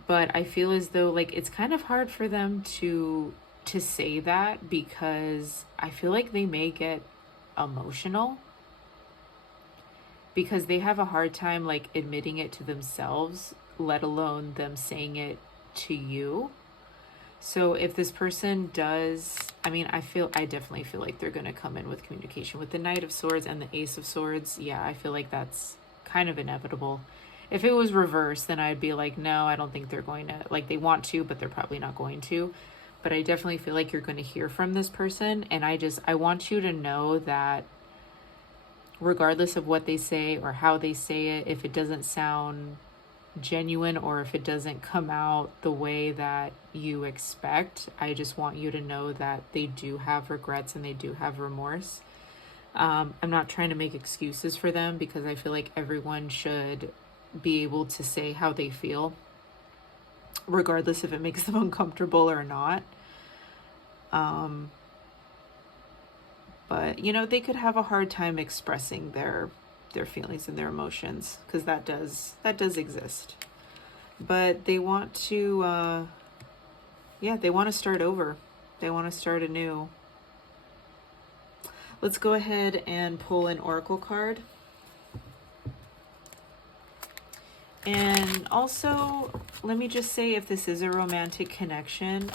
But I feel as though like it's kind of hard for them to say that, because I feel like they may get emotional, because they have a hard time like admitting it to themselves, let alone them saying it to you. So if this person does, I definitely feel like they're going to come in with communication. With the Knight of Swords and the Ace of Swords, yeah, I feel like that's kind of inevitable. If it was reversed, then I'd be like, no, I don't think they're going to, like, they want to, but they're probably not going to. But I definitely feel like you're going to hear from this person. And I want you to know that regardless of what they say or how they say it, if it doesn't sound genuine or if it doesn't come out the way that you expect, I just want you to know that they do have regrets and they do have remorse. I'm not trying to make excuses for them, because I feel like everyone should be able to say how they feel, regardless if it makes them uncomfortable or not. But they could have a hard time expressing their feelings and their emotions, because that does exist. But they want to they want to start over. They want to start anew. Let's go ahead and pull an oracle card. And also, let me just say, if this is a romantic connection,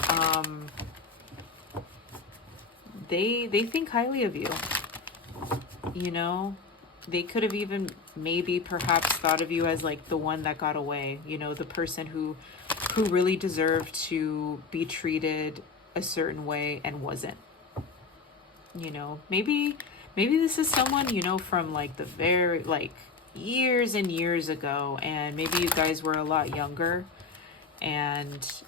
they think highly of you. They could have even maybe perhaps thought of you as like the one that got away, the person who really deserved to be treated a certain way and wasn't. Maybe this is someone, from like the very, like, years and years ago, and maybe you guys were a lot younger, and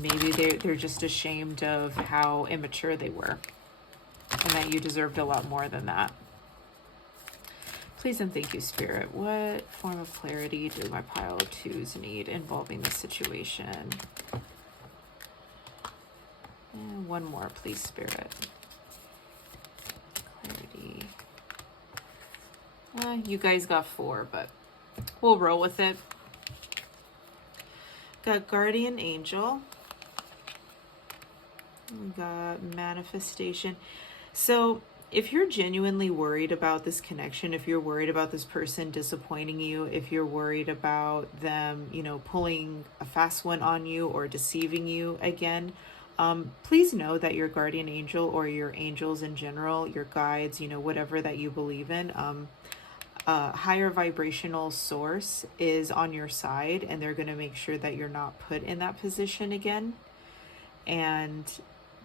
maybe they're just ashamed of how immature they were, and that you deserved a lot more than that. Please and thank you, Spirit. What form of clarity do my pile of twos need involving this situation? And one more, please, Spirit. Clarity. You guys got 4, but we'll roll with it. Got Guardian Angel. We got Manifestation. So if you're genuinely worried about this connection, if you're worried about this person disappointing you, if you're worried about them, pulling a fast one on you or deceiving you again, please know that your guardian angel, or your angels in general, your guides, whatever that you believe in, higher vibrational source is on your side, and they're going to make sure that you're not put in that position again. And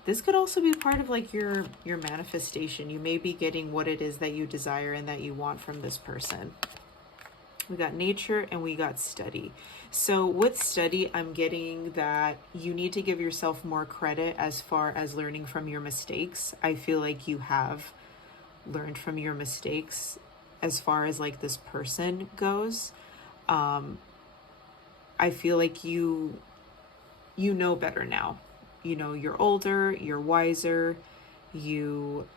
this could also be part of like your manifestation. You may be getting what it is that you desire and that you want from this person. We got nature and we got study. So with study, I'm getting that you need to give yourself more credit as far as learning from your mistakes. I feel like you have learned from your mistakes as far as like this person goes. I feel like you know better now. You're older, you're wiser, you've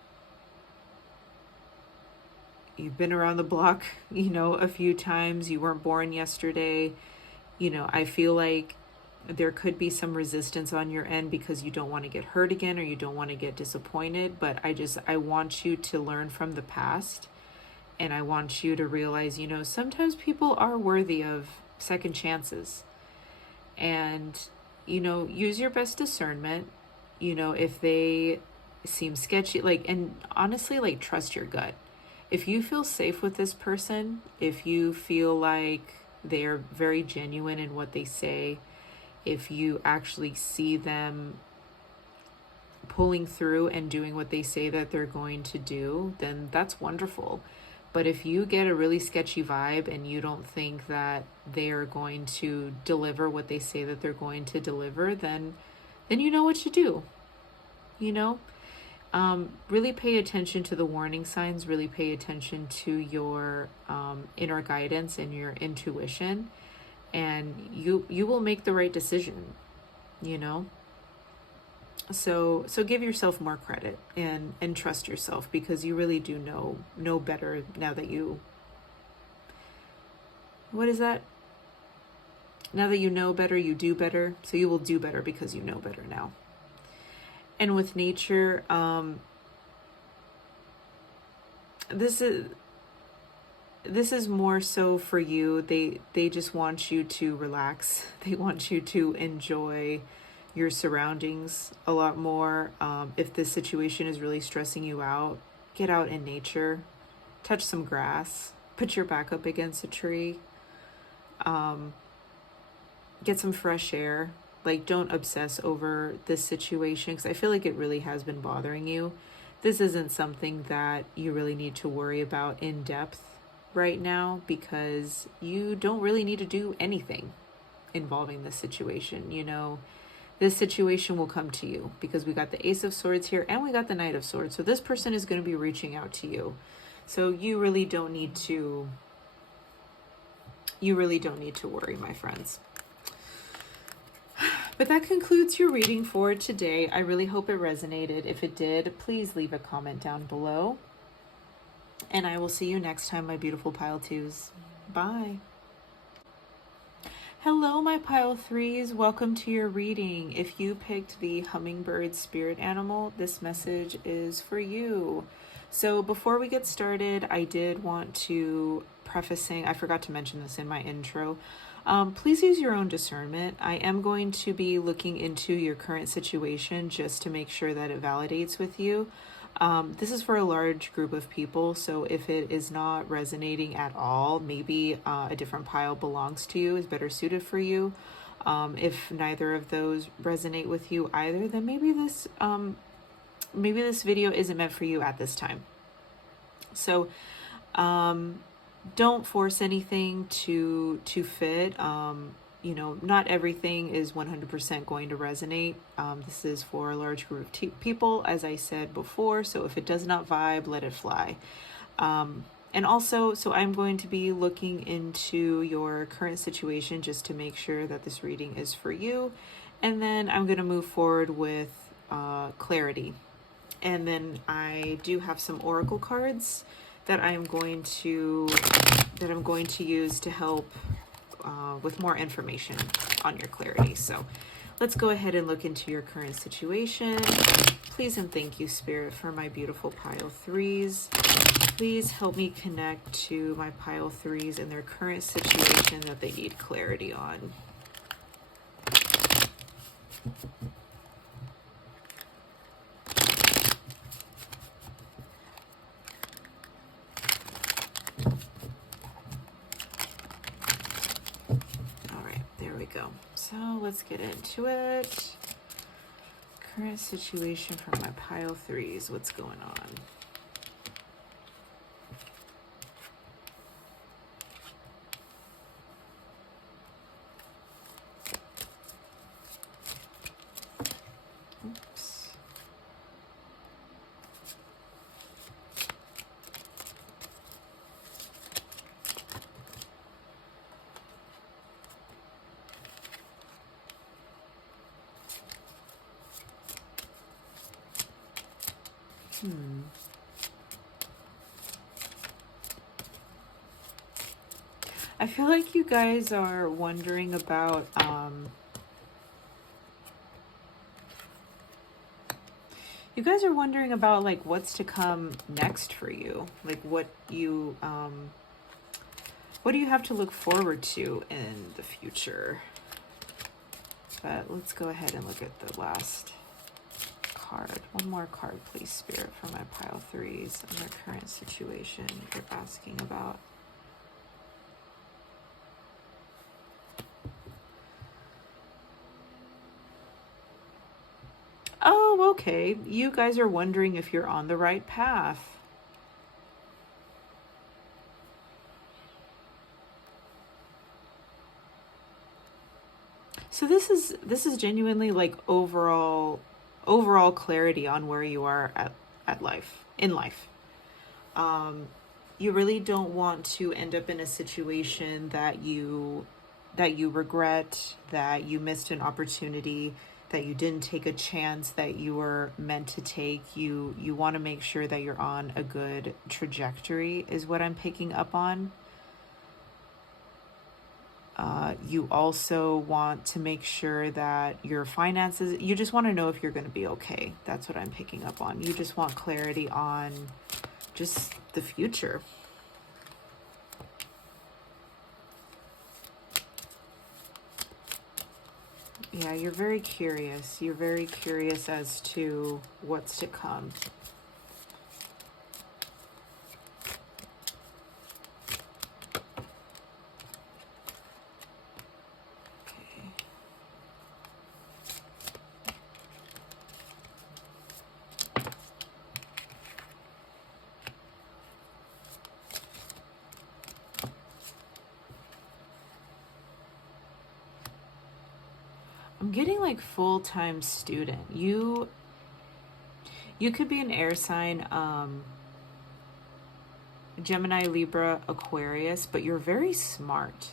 been around the block, a few times. You weren't born yesterday. I feel like there could be some resistance on your end because you don't want to get hurt again, or you don't want to get disappointed. But I want you to learn from the past, and I want you to realize, sometimes people are worthy of second chances. And use your best discernment, if they seem sketchy, and honestly, trust your gut. If you feel safe with this person, if you feel like they're very genuine in what they say, if you actually see them pulling through and doing what they say that they're going to do, then that's wonderful. But if you get a really sketchy vibe and you don't think that they are going to deliver what they say that they're going to deliver, then you know what to do. Really pay attention to the warning signs. Really pay attention to your inner guidance and your intuition. and you will make the right decision, you know? So give yourself more credit and trust yourself, because you really do know better now that you, what is that? Now that you know better, you do better. So you will do better because you know better now. And with nature, this is more so for you. They just want you to relax. They want you to enjoy your surroundings a lot more. If this situation is really stressing you out, get out in nature, touch some grass, put your back up against a tree, get some fresh air. Like, don't obsess over this situation, because I feel like it really has been bothering you. This isn't something that you really need to worry about in depth right now, because you don't really need to do anything involving this situation. You know, this situation will come to you, because we got the Ace of Swords here and we got the Knight of Swords. So this person is going to be reaching out to you. So you really don't need to worry, my friends. But that concludes your reading for today. I really hope it resonated. If it did, please leave a comment down below. And I will see you next time, my beautiful Pile 2s. Bye. Hello, my Pile 3s. Welcome to your reading. If you picked the hummingbird spirit animal, this message is for you. So before we get started, I did want to prefacing, I forgot to mention this in my intro. Please use your own discernment. I am going to be looking into your current situation just to make sure that it validates with you. This is for a large group of people, so if it is not resonating at all, maybe a different pile belongs to you, is better suited for you. If neither of those resonate with you either, then maybe this video isn't meant for you at this time. So don't force anything to fit. You know, not everything is 100% going to resonate. This is for a large group of people, as I said before. So if it does not vibe, let it fly. And also, so I'm going to be looking into your current situation just to make sure that this reading is for you. And then I'm going to move forward with clarity. And then I do have some oracle cards that I'm going to use to help with more information on your clarity. So let's go ahead and look into your current situation. Please and thank you, Spirit, for my beautiful Pile 3s. Please help me connect to my Pile 3s and their current situation that they need clarity on. Go. So let's get into it. Current situation for my Pile 3s. What's going on? Oops. I feel like you guys are wondering about like what's to come next for you. Like what do you have to look forward to in the future? But let's go ahead and look at the last card. One more card, please, Spirit, for my Pile 3s and their current situation you're asking about. Oh, okay. You guys are wondering if you're on the right path. So this is genuinely like overall clarity on where you are in life. You really don't want to end up in a situation that you you regret, that you missed an opportunity, that you didn't take a chance that you were meant to take. You want to make sure that you're on a good trajectory is what I'm picking up on. You also want to make sure that your finances, you just want to know if you're going to be okay. That's what I'm picking up on. You just want clarity on just the future. Yeah, you're very curious. You're very curious as to what's to come. I'm getting like full-time student. You could be an air sign, Gemini, Libra, Aquarius, but you're very smart.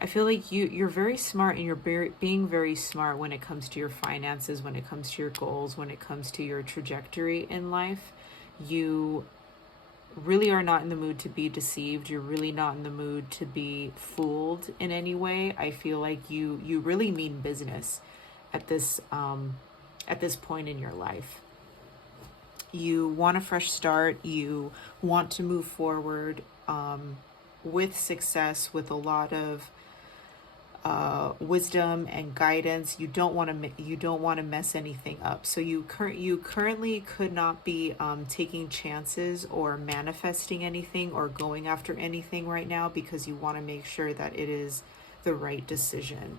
I feel like you're very smart, and you're being very smart when it comes to your finances, when it comes to your goals, when it comes to your trajectory in life. You really are not in the mood to be deceived. You're really not in the mood to be fooled in any way. I feel like you really mean business at this point in your life. You want a fresh start. You want to move forward with success, with a lot of wisdom and guidance. You don't want to mess anything up. So you currently could not be taking chances or manifesting anything or going after anything right now, because you want to make sure that it is the right decision.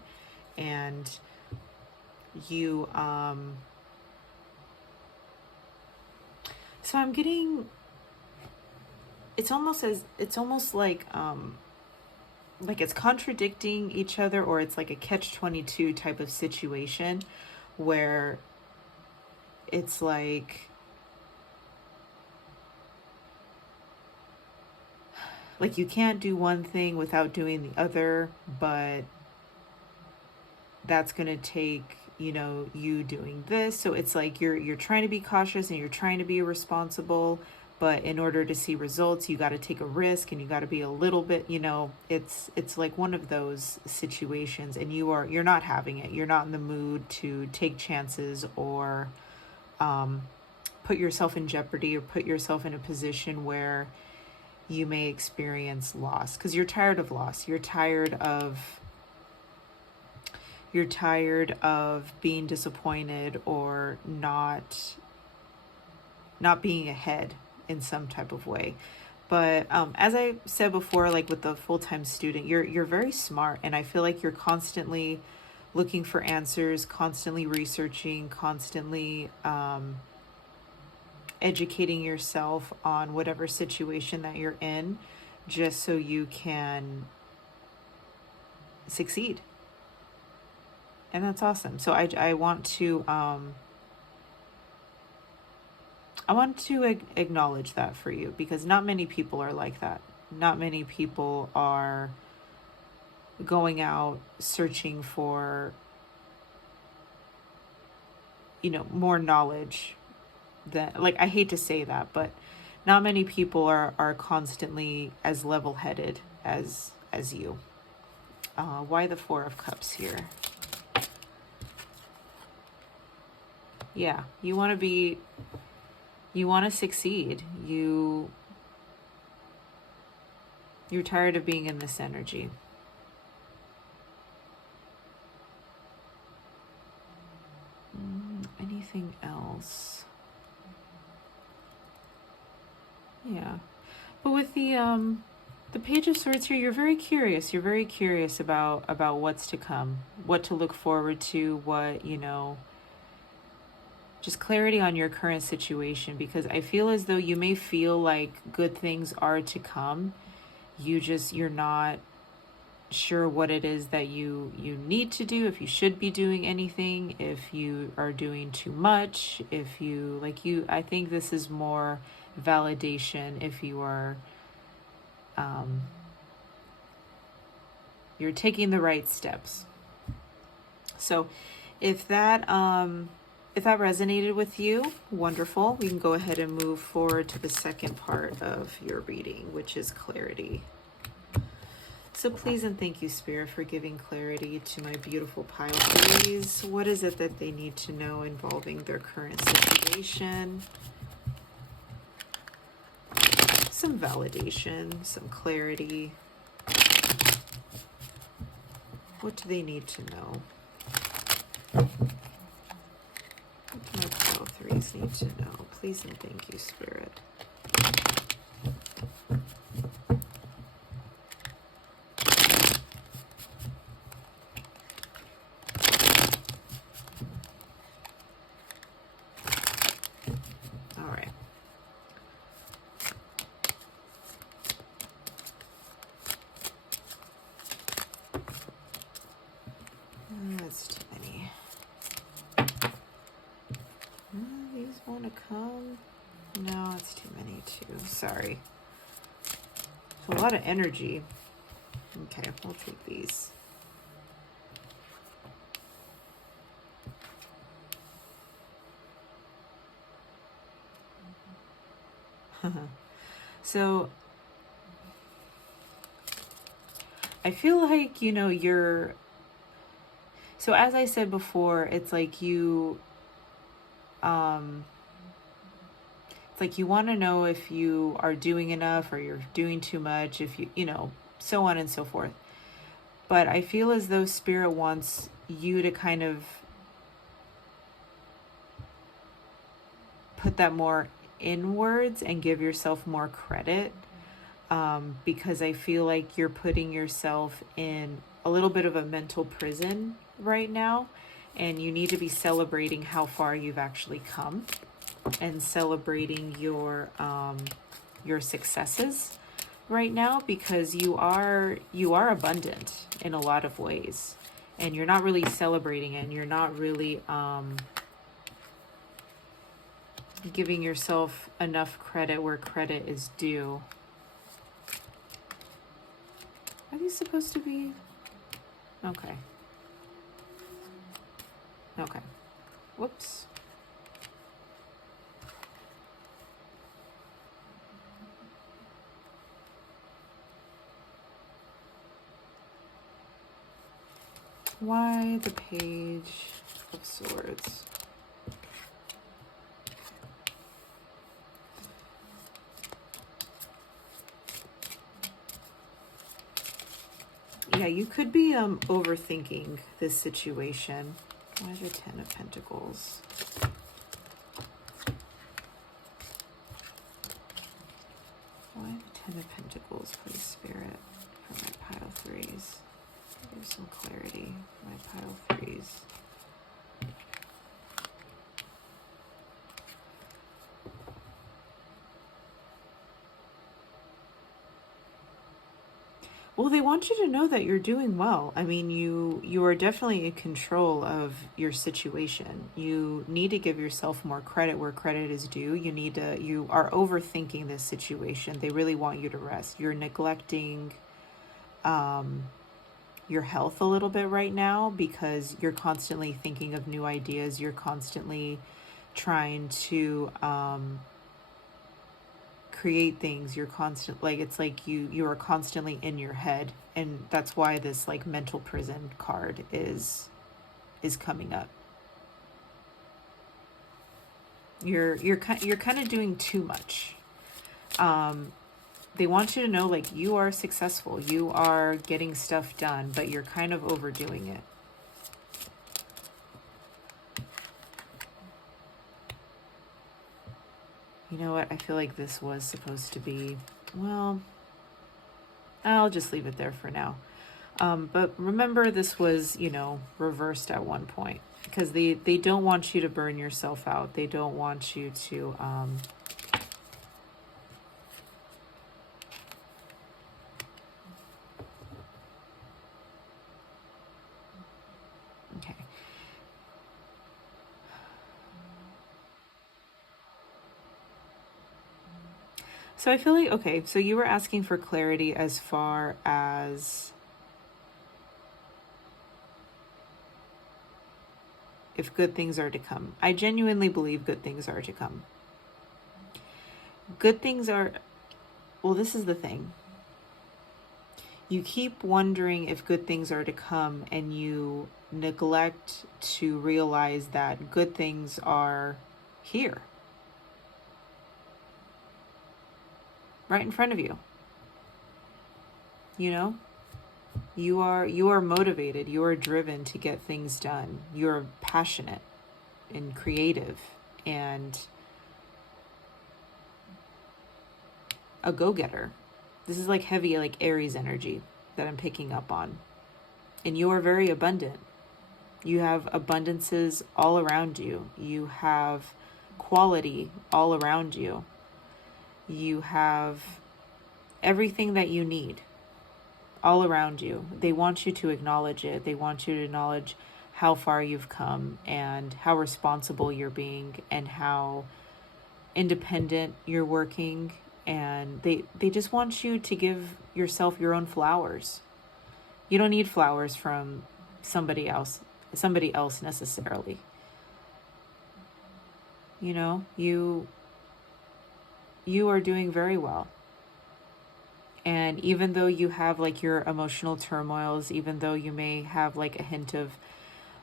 And you so I'm getting, it's almost like it's contradicting each other, or it's like a catch-22 type of situation where it's like you can't do one thing without doing the other, but that's going to take, you doing this. So it's like you're trying to be cautious and you're trying to be responsible, but in order to see results, you got to take a risk, and you got to be a little bit, it's like one of those situations, and you're not having it. You're not in the mood to take chances or put yourself in jeopardy, or put yourself in a position where you may experience loss, because you're tired of loss. You're tired of being disappointed or not being ahead in some type of way. But as I said before, like with the full-time student, you're very smart, and I feel like you're constantly looking for answers, constantly researching, constantly educating yourself on whatever situation that you're in, just so you can succeed. And that's awesome. So I want to acknowledge that for you, because not many people are like that. Not many people are going out searching for, more knowledge than, like, I hate to say that, but not many people are constantly as level-headed as you. Why the Four of Cups here? Yeah, you want to succeed. You're tired of being in this energy. Anything else? Yeah. But with the Page of Swords here, you're very curious. You're very curious about what's to come, what to look forward to, what, just clarity on your current situation, because I feel as though you may feel like good things are to come. You're not sure what it is that you need to do, if you should be doing anything, if you are doing too much, I think this is more validation if you are you're taking the right steps. So if that resonated with you, wonderful. We can go ahead and move forward to the second part of your reading, which is clarity. So please and thank you, Spirit, for giving clarity to my beautiful pile threes. What is it that they need to know involving their current situation? Some validation, some clarity. What do they need to know? What do my pile threes need to know? Please and thank you, Spirit. That's too many. These want to come? No, it's too many too. Sorry. It's a lot of energy. Okay, we'll take these. So I feel like, you know, so as I said before, it's like you want to know if you are doing enough or you're doing too much, if you know, so on and so forth. But I feel as though Spirit wants you to kind of put that more inwards and give yourself more credit, because I feel like you're putting yourself in a little bit of a mental prison right now, and you need to be celebrating how far you've actually come and celebrating your successes right now, because you are abundant in a lot of ways, and you're not really celebrating it, and you're not really giving yourself enough credit where credit is due. Are these supposed to be? Okay. Okay. Whoops. Why the Page of Swords? Yeah, you could be overthinking this situation. Why the Ten of Pentacles? Why the Ten of Pentacles, please, Spirit, for my pile threes? Give some clarity, my pile threes. Well, they want you to know that you're doing well. I mean, you are definitely in control of your situation. You need to give yourself more credit where credit is due. You are overthinking this situation. They really want you to rest. You're neglecting your health a little bit right now because you're constantly thinking of new ideas. You're constantly trying to create things. You're it's like you are constantly in your head, and that's why this like mental prison card is coming up. You're kind of doing too much. They want you to know like you are successful, you are getting stuff done, but you're kind of overdoing it. You know what? I feel like this was supposed to be, well, I'll just leave it there for now. But remember, this was, you know, reversed at one point because they don't want you to burn yourself out. They don't want you to, okay. So I feel like, okay, so you were asking for clarity as far as if good things are to come. I genuinely believe good things are to come. Good things are, well, this is the thing. You keep wondering if good things are to come, and you neglect to realize that good things are here, right in front of you. You know, you are motivated, you are driven to get things done. You're passionate and creative and a go-getter. This is like heavy, like Aries energy that I'm picking up on. And you are very abundant. You have abundances all around you. You have quality all around you. You have everything that you need all around you. They want you to acknowledge it. They want you to acknowledge how far you've come and how responsible you're being and how independent you're working. And they just want you to give yourself your own flowers. You don't need flowers from somebody else necessarily. You know, you are doing very well. And even though you have like your emotional turmoils, even though you may have like a hint of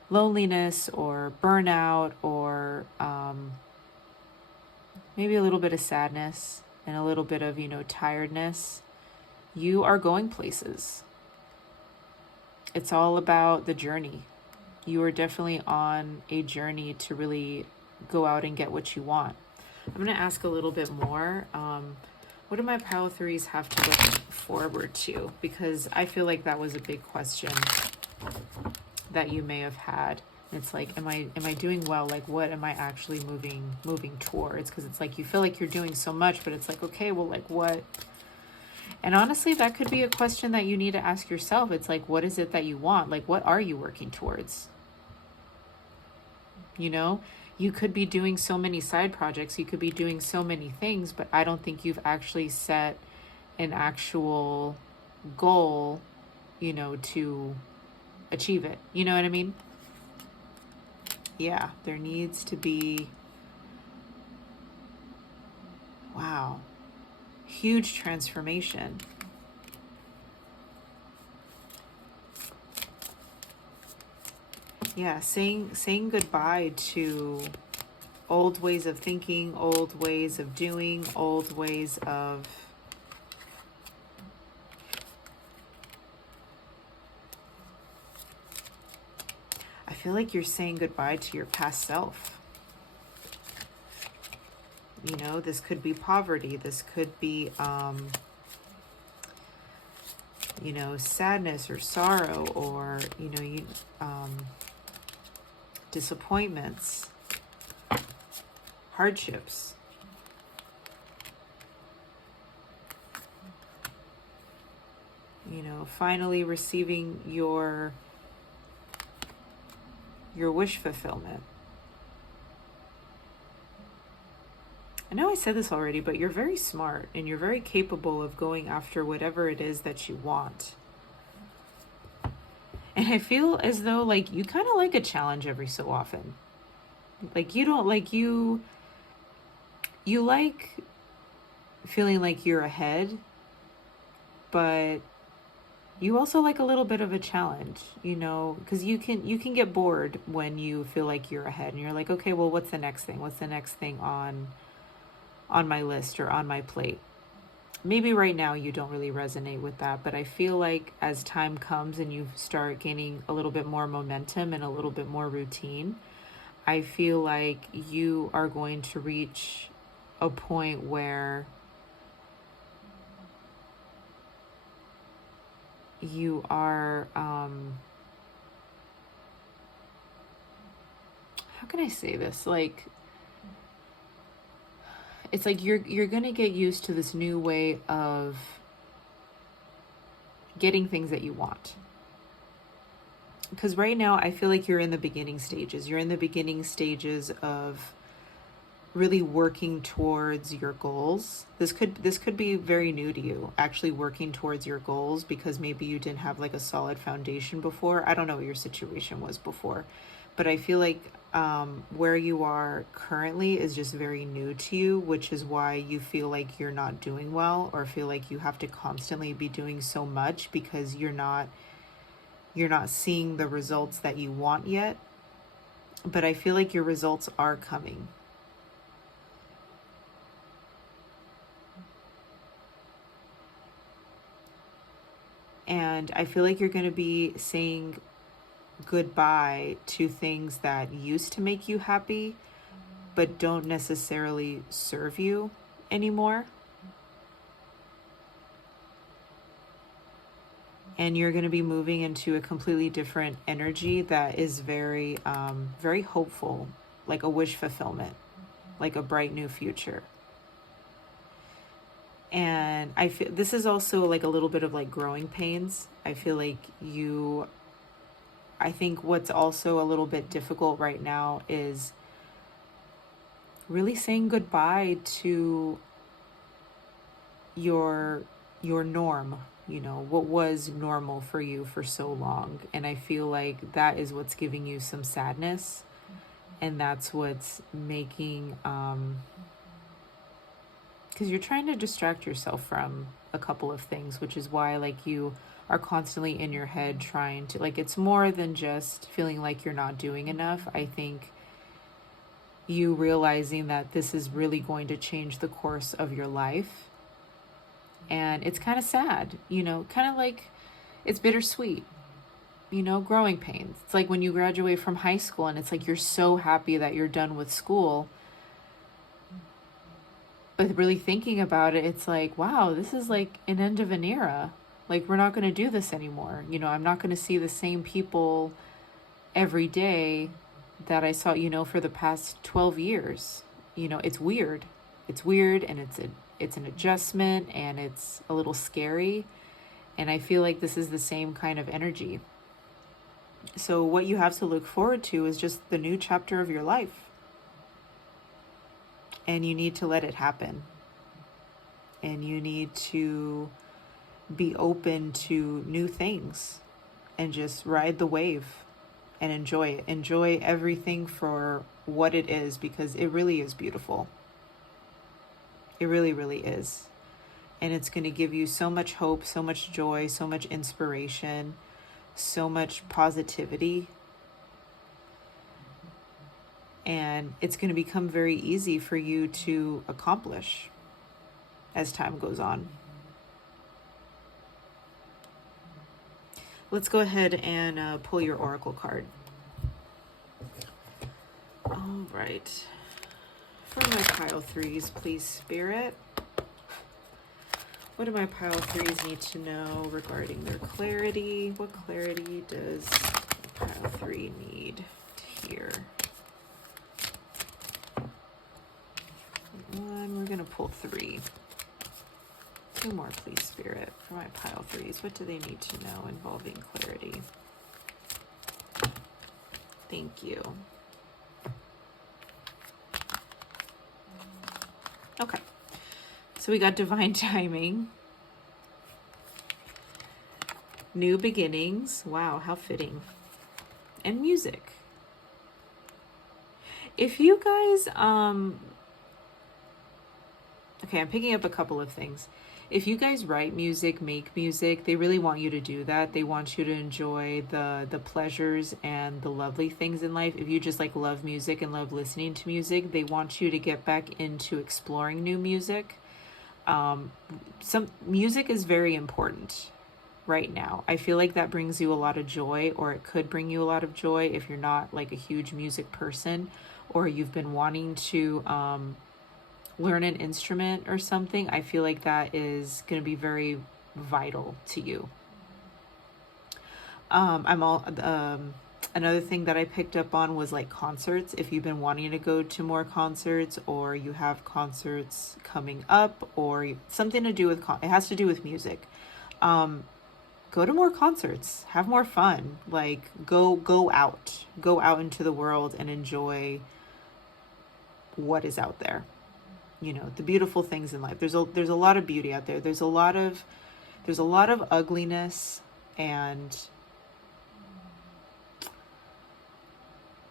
loneliness or burnout or maybe a little bit of sadness and a little bit of, tiredness, you are going places. It's all about the journey. You are definitely on a journey to really go out and get what you want. I'm going to ask a little bit more. What do my pile threes have to look forward to? Because I feel like that was a big question that you may have had. It's like, am I doing well? Like, what am I actually moving towards? Because it's like you feel like you're doing so much, but it's like, okay, well, like what? And honestly, that could be a question that you need to ask yourself. It's like, what is it that you want? Like, what are you working towards? You could be doing so many side projects. You could be doing so many things, but I don't think you've actually set an actual goal, to achieve it. You know what I mean? Yeah, there needs to be, wow, huge transformation. Yeah, saying goodbye to old ways of thinking, old ways of doing, old ways of I feel like you're saying goodbye to your past self. This could be poverty. This could be, sadness or sorrow or, disappointments, hardships. Finally receiving your wish fulfillment. I know I said this already, but you're very smart and you're very capable of going after whatever it is that you want. And I feel as though like you kind of like a challenge every so often. Like you don't like you like feeling like you're ahead, but you also like a little bit of a challenge, because you can get bored when you feel like you're ahead and you're like, okay, well, what's the next thing? What's the next thing on my list or on my plate? Maybe right now you don't really resonate with that, but I feel like as time comes and you start gaining a little bit more momentum and a little bit more routine, I feel like you are going to reach a point where you are, how can I say this? Like, it's like you're going to get used to this new way of getting things that you want. Because right now I feel like you're in the beginning stages. You're in the beginning stages of really working towards your goals. This could be very new to you, actually working towards your goals, because maybe you didn't have like a solid foundation before. I don't know what your situation was before, but I feel like where you are currently is just very new to you, which is why you feel like you're not doing well, or feel like you have to constantly be doing so much, because you're not seeing the results that you want yet. But I feel like your results are coming. And I feel like you're going to be saying goodbye to things that used to make you happy, but don't necessarily serve you anymore. And you're going to be moving into a completely different energy that is very, very hopeful, like a wish fulfillment, like a bright new future. And I feel this is also like a little bit of like growing pains. I feel like I think what's also a little bit difficult right now is really saying goodbye to your norm, what was normal for you for so long. And I feel like that is what's giving you some sadness, and that's what's making because you're trying to distract yourself from a couple of things, which is why like you are constantly in your head trying to, like, it's more than just feeling like you're not doing enough. I think you realizing that this is really going to change the course of your life. And it's kind of sad, kind of like it's bittersweet, growing pains. It's like when you graduate from high school and it's like you're so happy that you're done with school. But really thinking about it, it's like, wow, this is like an end of an era. Like, we're not going to do this anymore. I'm not going to see the same people every day that I saw, for the past 12 years. It's weird. It's weird, and it's an adjustment, and it's a little scary. And I feel like this is the same kind of energy. So what you have to look forward to is just the new chapter of your life. And you need to let it happen. And you need to be open to new things and just ride the wave and enjoy it. Enjoy everything for what it is, because it really is beautiful. It really, really is. And it's going to give you so much hope, so much joy, so much inspiration, so much positivity. And it's going to become very easy for you to accomplish as time goes on. Let's go ahead and pull your oracle card. All right. For my pile threes, please, Spirit. What do my pile threes need to know regarding their clarity? What clarity does pile three need to hear? One, we're going to pull three. Two more, please, Spirit, for my pile threes. What do they need to know involving clarity? Thank you. Okay. So we got divine timing. New beginnings. Wow, how fitting. And music. If you guys, okay, I'm picking up a couple of things. If you guys write music, make music, they really want you to do that. They want you to enjoy the pleasures and the lovely things in life. If you just like love music and love listening to music, they want you to get back into exploring new music. Some music is very important right now. I feel like that brings you a lot of joy, or it could bring you a lot of joy if you're not like a huge music person, or you've been wanting to learn an instrument or something. I feel like that is going to be very vital to you. Another thing that I picked up on was like concerts. If you've been wanting to go to more concerts, or you have concerts coming up, or something to do with it has to do with music. Go to more concerts, have more fun. Like go out into the world and enjoy what is out there. The beautiful things in life. There's a lot of beauty out there. There's a lot of ugliness and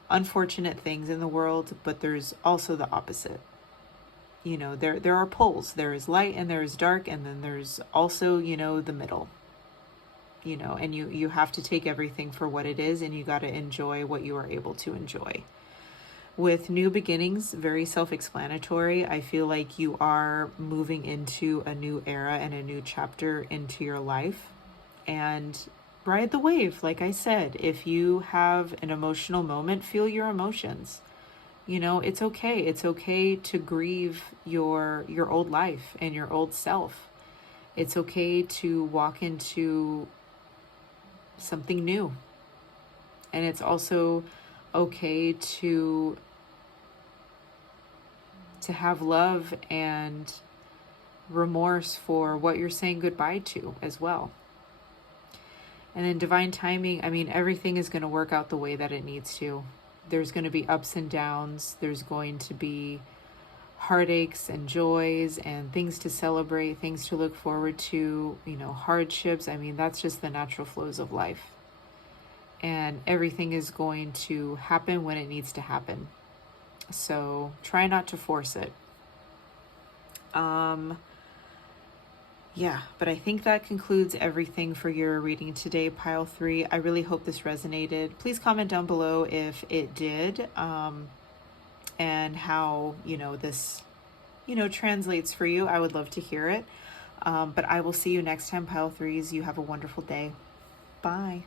unfortunate things in the world, but there's also the opposite. You know, there are poles. There is light and there is dark, and then there's also, you know, the middle. You know, and you have to take everything for what it is, and you got to enjoy what you are able to enjoy. With new beginnings, very self-explanatory. I feel like you are moving into a new era and a new chapter into your life. And ride the wave, like I said. If you have an emotional moment, feel your emotions. You know, it's okay. It's okay to grieve your old life and your old self. It's okay to walk into something new. And it's also okay to have love and remorse for what you're saying goodbye to as well. And then divine timing, I mean, everything is going to work out the way that it needs to. There's going to be ups and downs. There's going to be heartaches and joys and things to celebrate, things to look forward to, you know, hardships. I mean, that's just the natural flows of life. And everything is going to happen when it needs to happen. So try not to force it. Yeah, but I think that concludes everything for your reading today, Pile 3. I really hope this resonated. Please comment down below if it did, and how, you know, this, you know, translates for you. I would love to hear it. But I will see you next time, Pile 3s. You have a wonderful day. Bye.